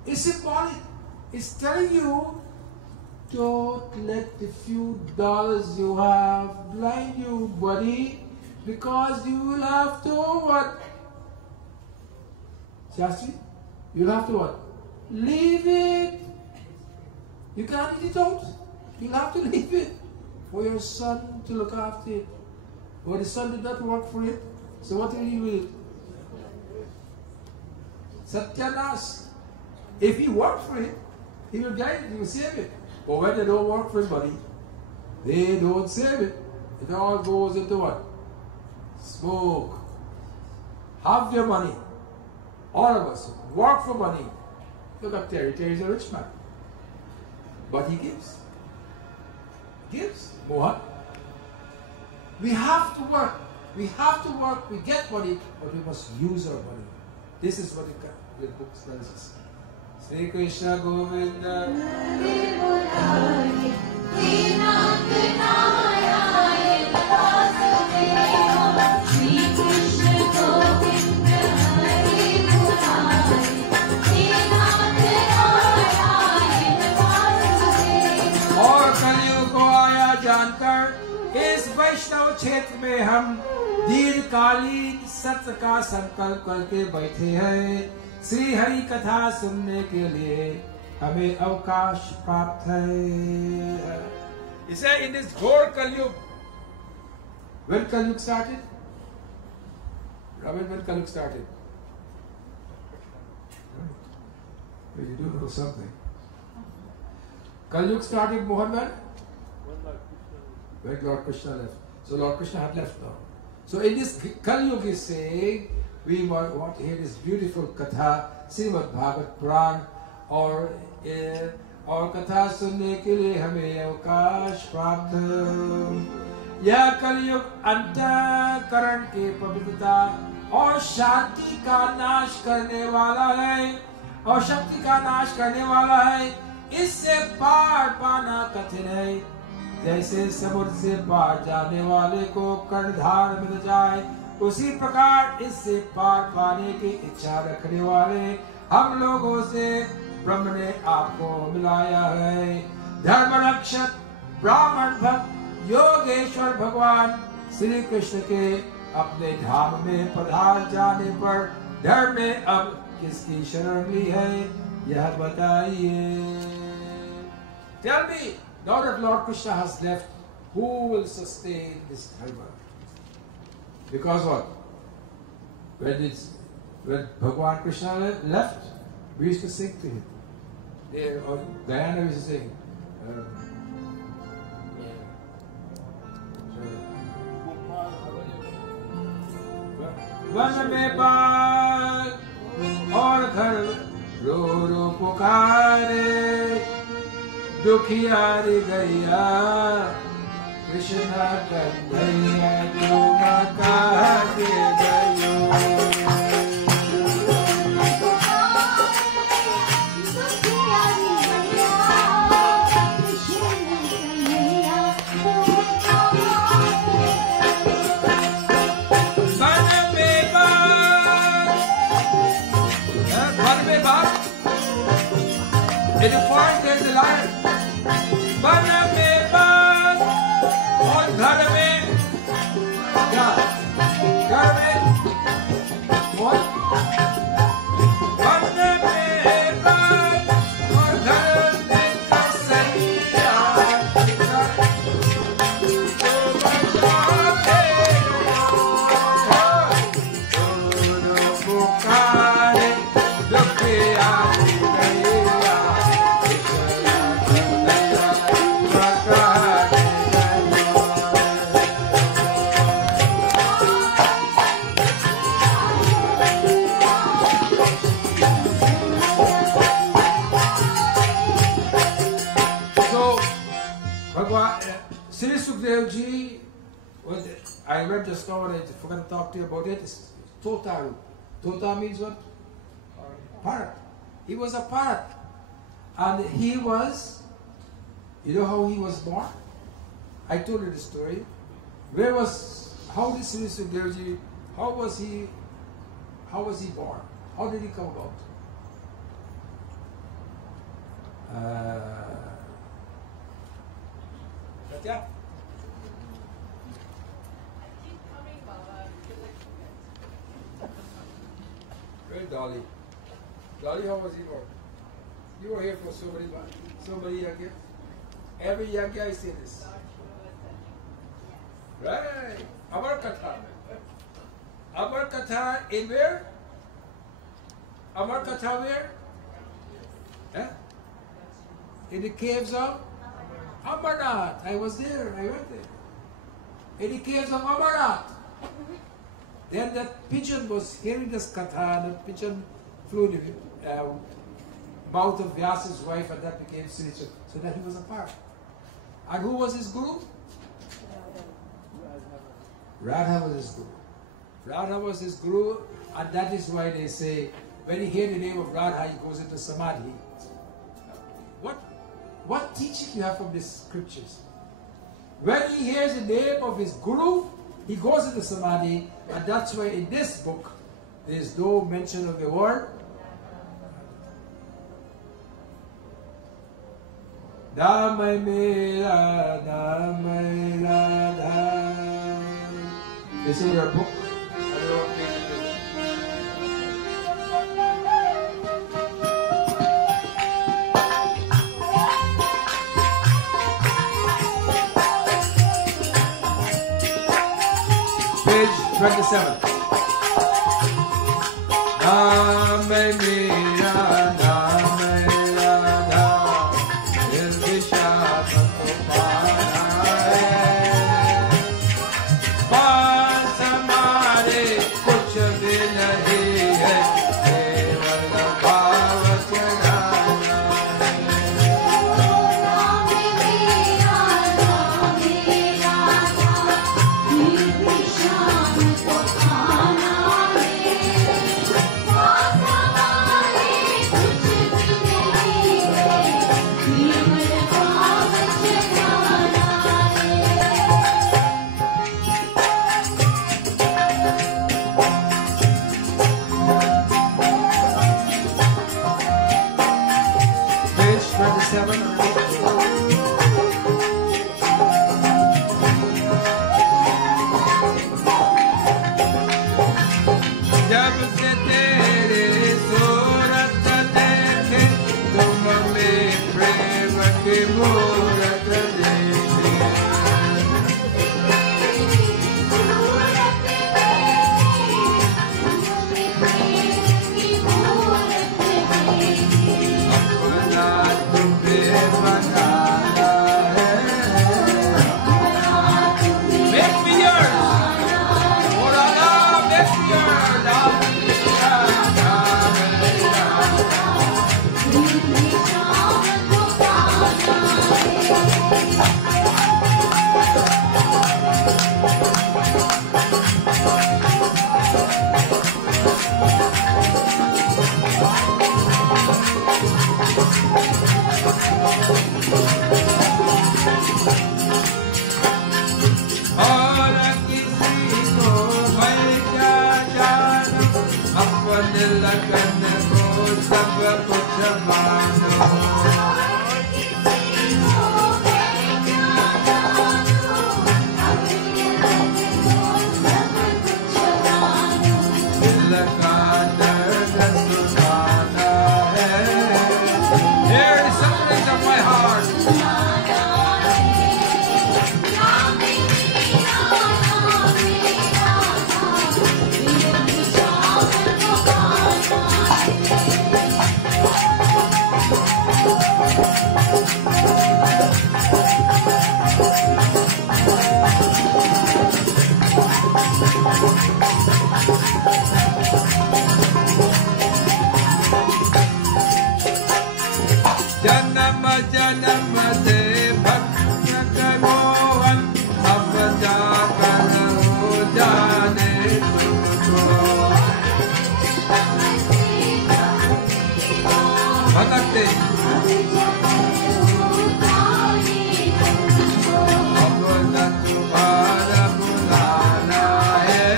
It's symbolic. It's telling you, don't let the few dollars you have blind you, buddy, because you will have to what? Shastri? You'll have to what? Leave it. You can't eat it out. You'll have to leave it for your son to look after it. But the son did not work for it, so what will he do? Satyanas. If he worked for it, he will guide it, he will save it. But when they don't work for it, buddy, they don't save it. It all goes into what? Smoke. Have your money. All of us work for money. Look at Terry. Terry's a rich man. But he gives. He gives. What? We have to work. We have to work. We get money, but we must use our money. This is what the book tells us. Sri Krishna Govinda. और कलियुग को आया जानकर इस वैष्णव क्षेत्र में हम दीर्घकालीन सत्य का संकल्प करके बैठे हैं। श्री हरि कथा सुनने के लिए हमें अवकाश प्राप्त है. He said in this Ghor Kalyug. When Kalyug started? Robin, when Kalyug started? Well, you do know something. Kalyug started Muhammad? When Lord Krishna left. So Lord Krishna had left now. So in this Kalyug is saying, we want to hear this beautiful Katha, Srimad Bhagvat Puran, और कथा सुनने के लिए हमें अवकाश प्राप्त है. यह कलयुग अंतःकरण की पवित्रता और शांति का नाश करने वाला है और शक्ति का नाश करने वाला है. इससे पार पाना कठिन है. जैसे समुद्र से पार जाने वाले को कर्णधार मिल जाए, उसी प्रकार इससे पार पाने की इच्छा रखने वाले हम लोगों से ब्रह्म ने आपको मिलाया है. धर्म रक्षक ब्राह्मण भक्त योगेश्वर भगवान श्री कृष्ण के अपने धाम में पधार जाने पर धर्म ने अब किसकी शरण ली है, यह बताइए. Tell me, now that Lord Krishna has left, who will sustain this dharma? Because what? When Bhagwan Krishna left, we used to sing to him. Diana used to sing. One में बाल और घर रो रो पुकारे, दुखियारी गैया कृष्णा कन्हैया तुम कहाँ के गयो. In the forest there's a lion. One में बाग और घर में क्या? घर में what? वन में बाग और घर में कसैया पुकारे दुखिया Sri Shukadeva ji, I read the story, I forgot to talk to you about it. It's Totaru. Tota means what? Parrot. He was a parrot. And he was, you know how he was born? I told you the story. How did Sri Shukadeva ji, how was he born? How did he come about? Katya? Hey, Dolly. Dolly, how was he born? You were here for so many yagya. Every yagya I say this. Right. Our Katha. Our Katha in where? Our Katha where? Eh? In the caves of Amarnath. I was there. I went there. In the caves of Amarnath. Then that pigeon was hearing this Katha, and the pigeon flew in the mouth of Vyasa's wife, and that became Sri. So that he was a part. And who was his guru? Radha was his guru. Radha was his guru, and that is why they say, when he hears the name of Radha, he goes into Samadhi. What teaching you have from the scriptures? When he hears the name of his guru, he goes into Samadhi, and that's why in this book, there is no mention of the word Damai Mera, Damai Radha. This is your book. 27. Naam mera naam Radha, dil vishal tumhara hai. पास हमारे कुछ भी नहीं है, केवल भाव चढ़ाना जब से तेरे सूरत देखे, तुम में प्रेम की मूरत देखे। अपना तुम्हें बनाना है। Make me yours. Oh Radha, make me yours. और किसी को मैं क्या जानूं, अपने लगन को सब कुछ मानो। दिल का दर्द सुनाना है। Here is something of my heart. जन्म जन्म से भक्त करोहन, अब जाकर हो जाने तुमको। भटकते अब न तुम्हारा बुलाना है।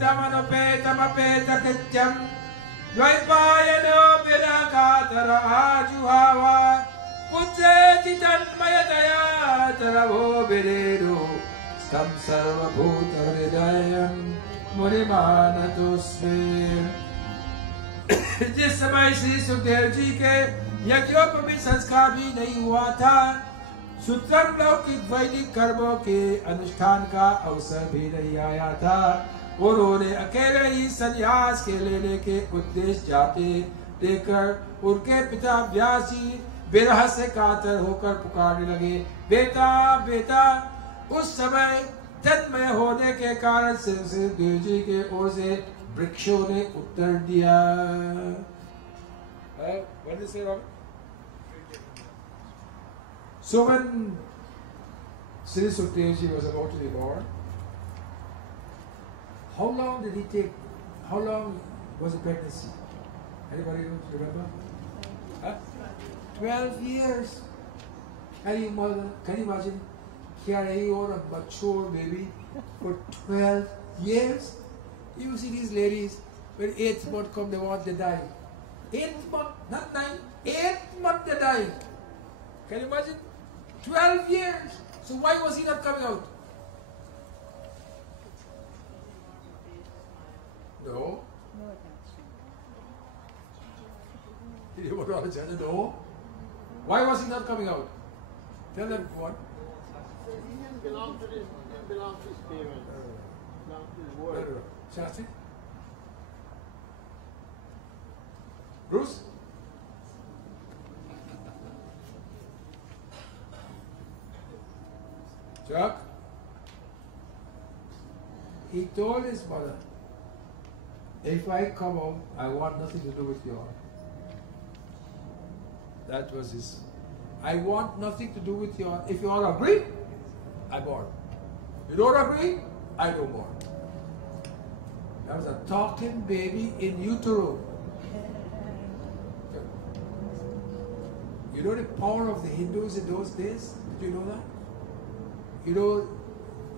Damanopetamapetakityam Dvaipayano Vinakatara Ajuhava Putreti Tanmayataya Taravo Viredo Stam Sarva Bhuta Hridayam Murimanatosme. जिस समय श्री सुखदेव जी के यज्ञोपवीत संस्कार भी नहीं हुआ था, सूत्रम लौकिक वैदिक कर्मों के अनुष्ठान का अवसर भी नहीं आया था, उन्होंने अकेले ही संन्यास के लेने के उद्देश्य जाते देकर उनके पिता व्यास जी विरह से कातर होकर पुकारने लगे, बेटा बेटा। उस समय तन्मय होने के कारण श्री सुखदेव जी के ओर से वृक्षों ने उत्तर दिया। What did you say, Robert? So when Sri Sukdev ji was about to be born, how long did he take? How long was the pregnancy? Anybody remember? Huh? 12 years. Can you imagine carrying on a mature baby for 12 years? You see these ladies, when 8th month come, they want to die. 8th month, not 9, 8th month they die. Can you imagine? 12 years. So why was he not coming out? No. He didn't want to understand. No. Why was he not coming out? Tell them what. He didn't belong to his parents. Belong to his world. Shastri? Bruce? Chuck? He told his mother, if I come home, I want nothing to do with you all. That was his. I want nothing to do with you all. If you all agree, I born. You don't agree, I don't born. That was a talking baby in utero. You know the power of the Hindus in those days? Did you know that? You know,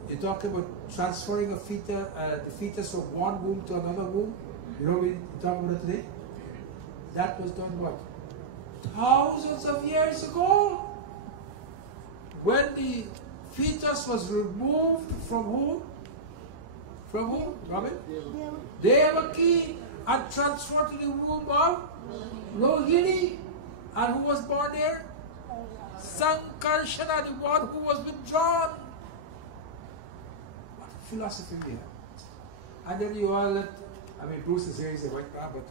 you talk about transferring the fetus from one womb to another womb. You know we talk about it today? That was done what? Thousands of years ago. When the fetus was removed from who? From who, Robin? Devaki, and transferred to the womb of Rohini. And who was born there? Sankarshana, the one who was withdrawn. What a philosophy we have. And then you all let, I mean, Bruce is here, he's a white man, but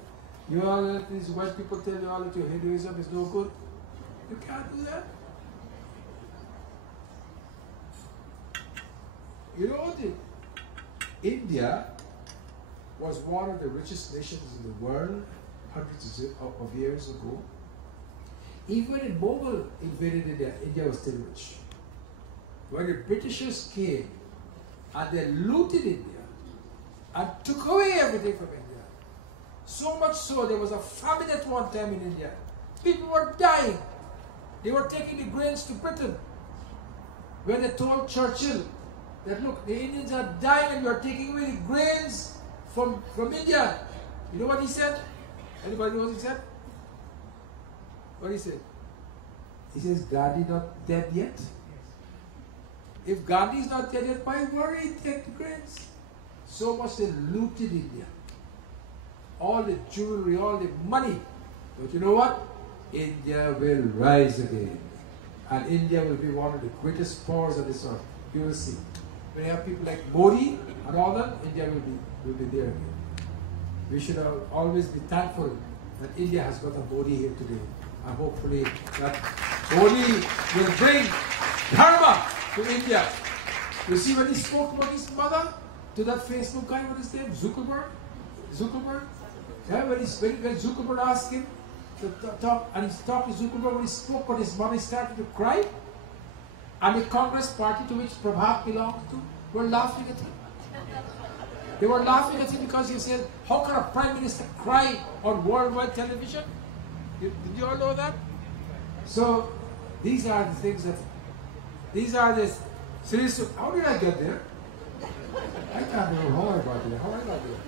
you all let these white people tell you all that your Hinduism is no good. You can't do that. You know what? India was one of the richest nations in the world hundreds of years ago. Even when Mughal invaded India, India was still rich. When the Britishers came and they looted India and took away everything from India, so much so there was a famine at one time in India. People were dying. They were taking the grains to Britain. When they told Churchill that, look, the Indians are dying and you are taking away the grains from India. You know what he said? Anybody know what he said? What did he say? He says, Gandhi not dead yet? If Gandhi is not dead yet, why worry? Take the grains. So much they looted India. All the jewelry, all the money. But you know what? India will rise again. And India will be one of the greatest powers of this earth. You will see. When you have people like Modi and all that, India will be there again. We should always be thankful that India has got a Modi here today. And hopefully that Modi will bring dharma to India. You see when he spoke about his mother to that Facebook guy, what is his name? Zuckerberg? Yeah, when Zuckerberg asked him to talk, and he talked to Zuckerberg, when he spoke about his mother, he started to cry. And the Congress party to which Prabhat belonged to were laughing at him. They were laughing at him because he said, how can a prime minister cry on worldwide television? Did you all know that? So, these are the things that, these are the, seriously, how did I get there? I can't do how I got there. How I got there?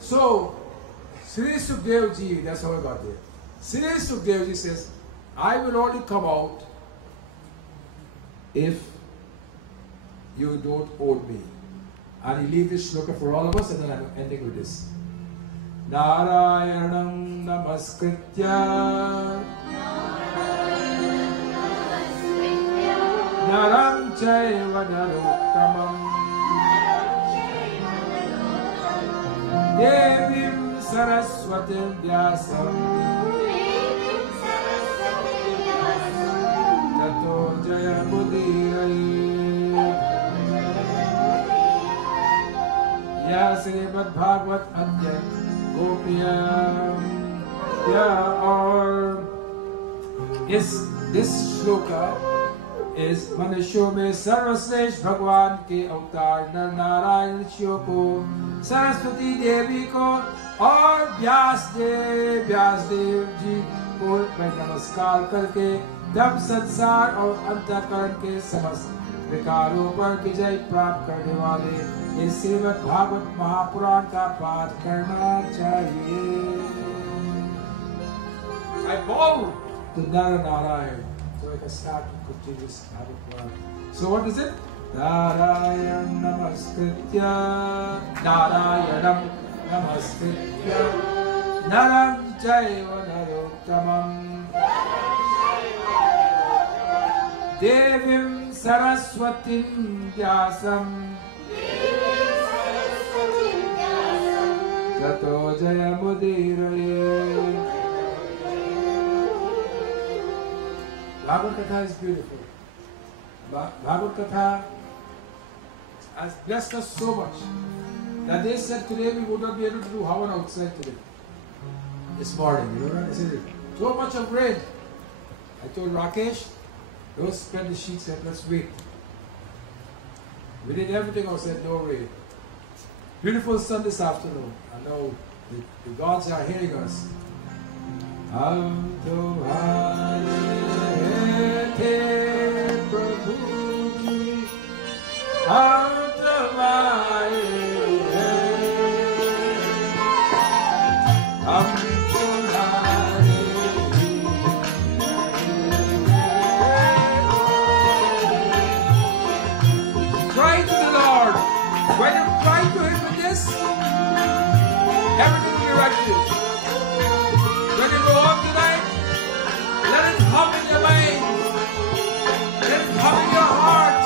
So, Sri Shukadeva ji, that's how I got there. Sri Shukadeva ji says, I will only come out if you don't own me. And he leaves this shloka for all of us, and then I'm ending with this. Narayanam namaskritya Naram chaiva narottamam Devim saraswatim vyasam Tato jaya mudiraye Ya Srimad Bhagvat Adhyay Gopiya और this shloka is मनुष्यों में सर्वश्रेष्ठ भगवान के अवतार नर नारायण ऋषियों को सरस्वती देवी को और व्यास देव जी को मैं नमस्कार करके धर्म संसार और अंतःकरण के समस्त विकारों पर विजय प्राप्त करने वाले इस श्रीमद् भागवत महापुराण का पाठ करना चाहिए। I bow to Narayana, so I can start to continue this Bhagavad. So what is it? Narayan Namaskritya, Narayanam Namaskritya, Naram Chaiva Narottamam, Devim Saraswatim Vyasam, Tato Jaya Mudiraye. Bhagavad Katha is beautiful. Bhagavad Katha has blessed us so much that they said today we would not be able to do Havan outside today. This morning, you know what I said? So much of rain. I told Rakesh, don't spread the sheets and let's wait. We did everything outside, no rain. Beautiful sun this afternoon. I know the gods are hearing us. हम तुम्हारे थे प्रभु जी, हम तुम्हारे हैं, हम तुम्हारे Cry to the Lord. When you cry to Him with this, everything will be right with you. When you go home tonight, let it hum in your mind. Let it hum in your heart.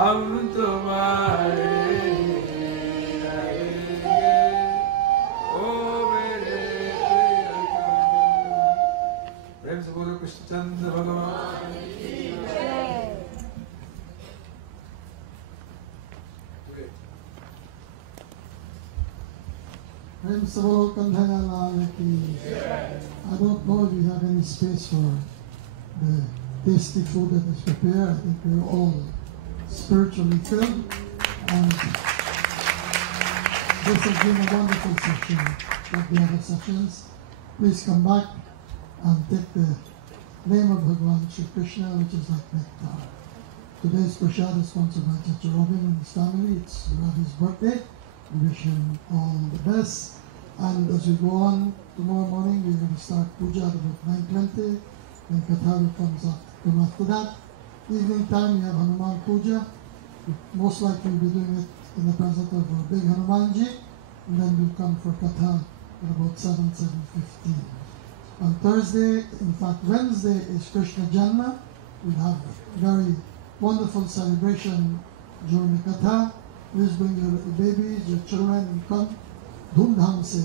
हम तुम्हारे रहेंगे, ओ मेरे प्रियतम। प्रेम से बोलो कृष्णचंद्र भगवान की जय। प्रेम से बोलो कंधया लाल की। I don't know if you have any space for the tasty food that is prepared. I think we're all spiritually filled, and this has been a wonderful session like the other sessions. Please come back and take the name of Bhagwan Shri Krishna, which is like nectar. Today's prasad is sponsored by Chacha Robin and his family. It's Ravi's birthday. We wish him all the best. And as we go on, tomorrow morning we're going to start puja at about 9:20. Then Katha will come after that. Evening time we have Hanuman Puja. We most likely will be doing it in the presence of our big Hanumanji. And then we'll come for Katha at about 7:15. On Thursday, in fact Wednesday, is Krishna Janma. We'll have a very wonderful celebration during the Katha. Please bring your little babies, your children, and come Dhum Dham se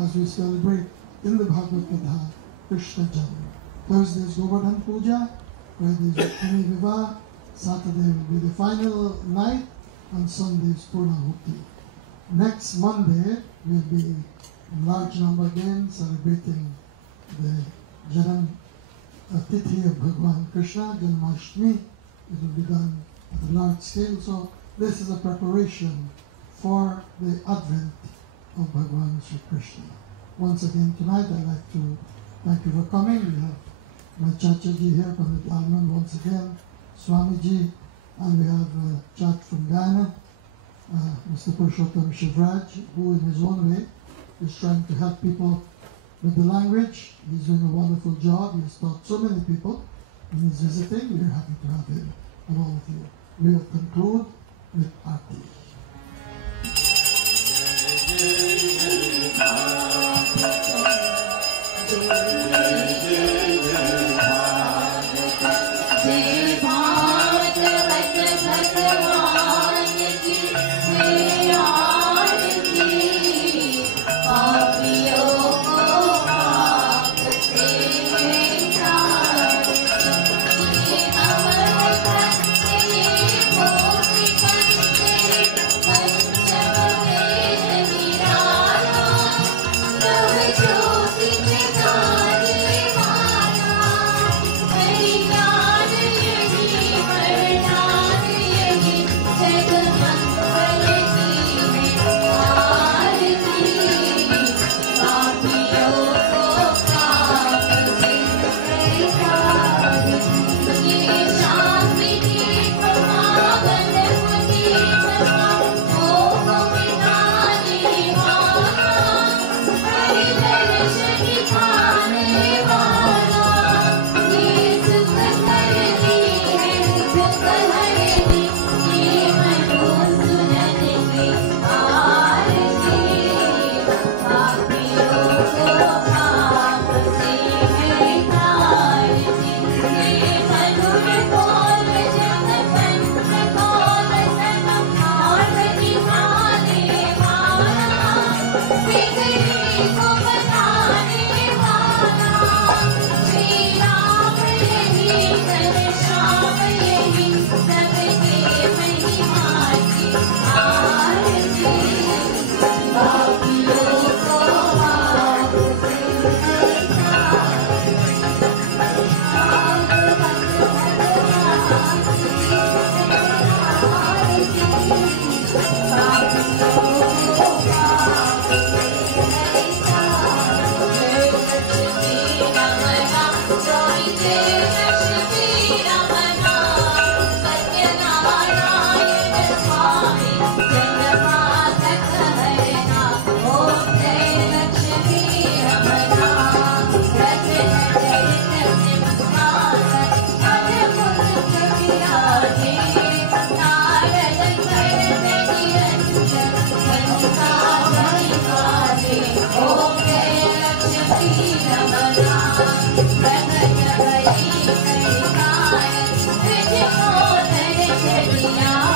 as we celebrate in the Bhagvat Katha Krishna Janma. Thursday is Govardhan Puja, Friday is Rukmini Vivah, Saturday will be the final night, and Sunday is Purnahuti. Next Monday will be in large number again celebrating the Janam Tithi of Bhagwan Krishna, Janmashtami. It will be done at a large scale, so this is a preparation for the advent of Bhagwan Shri Krishna. Once again tonight I'd like to thank you for coming. We have my Chachaji here, Pandit Alman once again, Swamiji, and we have Chat from Ghana, Mr. Purushottam Shivraj, who in his own way is trying to help people with the language. He's doing a wonderful job. He has taught so many people, and he's visiting. We're happy to have him and all of you. We will conclude with Aarti. Yeah.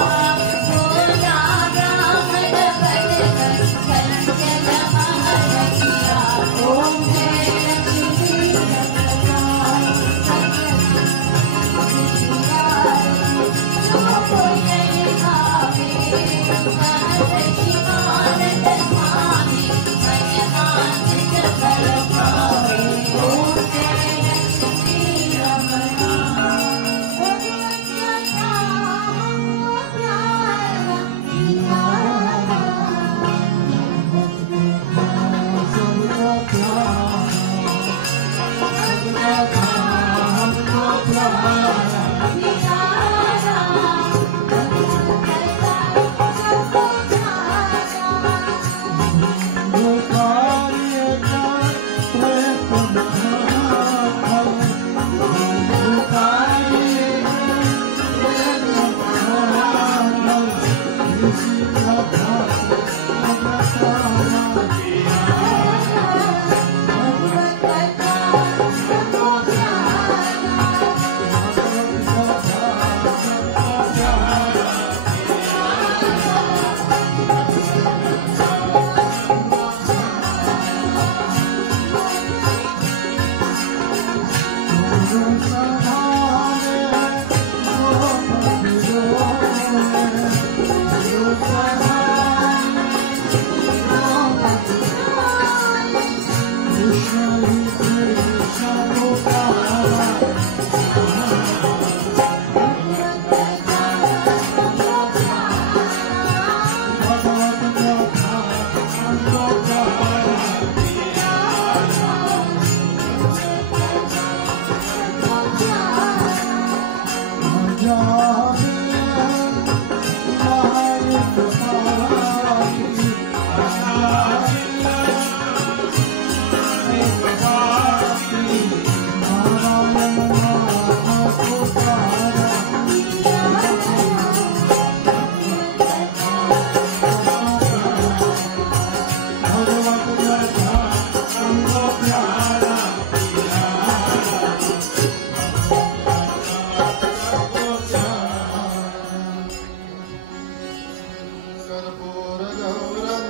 कर्पूरगौरं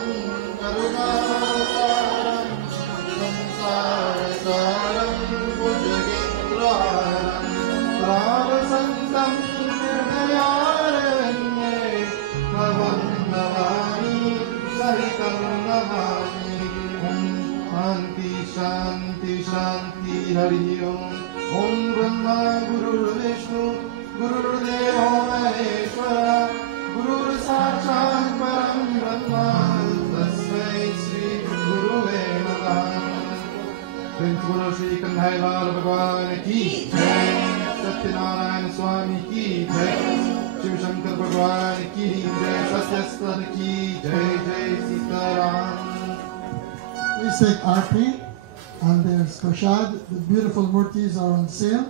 करुणावतारं संसारसारं भुजगेन्द्रहारं रामसन्तं हृदयारण्ये भवं नमामि सहितं नमामि। ॐ शान्ति शान्ति शान्ति हरि ओम्। ॐ ब्रह्मा गुरुर्विष्णु गुरुर्देवो महेश्वर गुरुर्साक्षात् परं ब्रह्म तस्मै श्री गुरुवे नमः। Principal Shri Kanhaiyalal भगवान की जय, सत्यनारायण स्वामी की जय, शिव शंकर भगवान की जय, सत्यस्तर की जय, जय Sitaram. Please take arti and there's prasad. The beautiful murtis are on sale.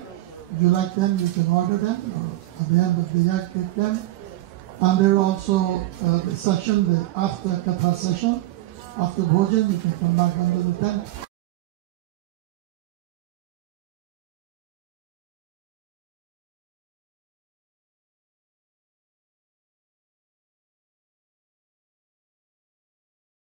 If you like them, you can order them, or at the end of the year, get them. And there are also the session, the after Katha session, after Bhojan, you can come back under the tent.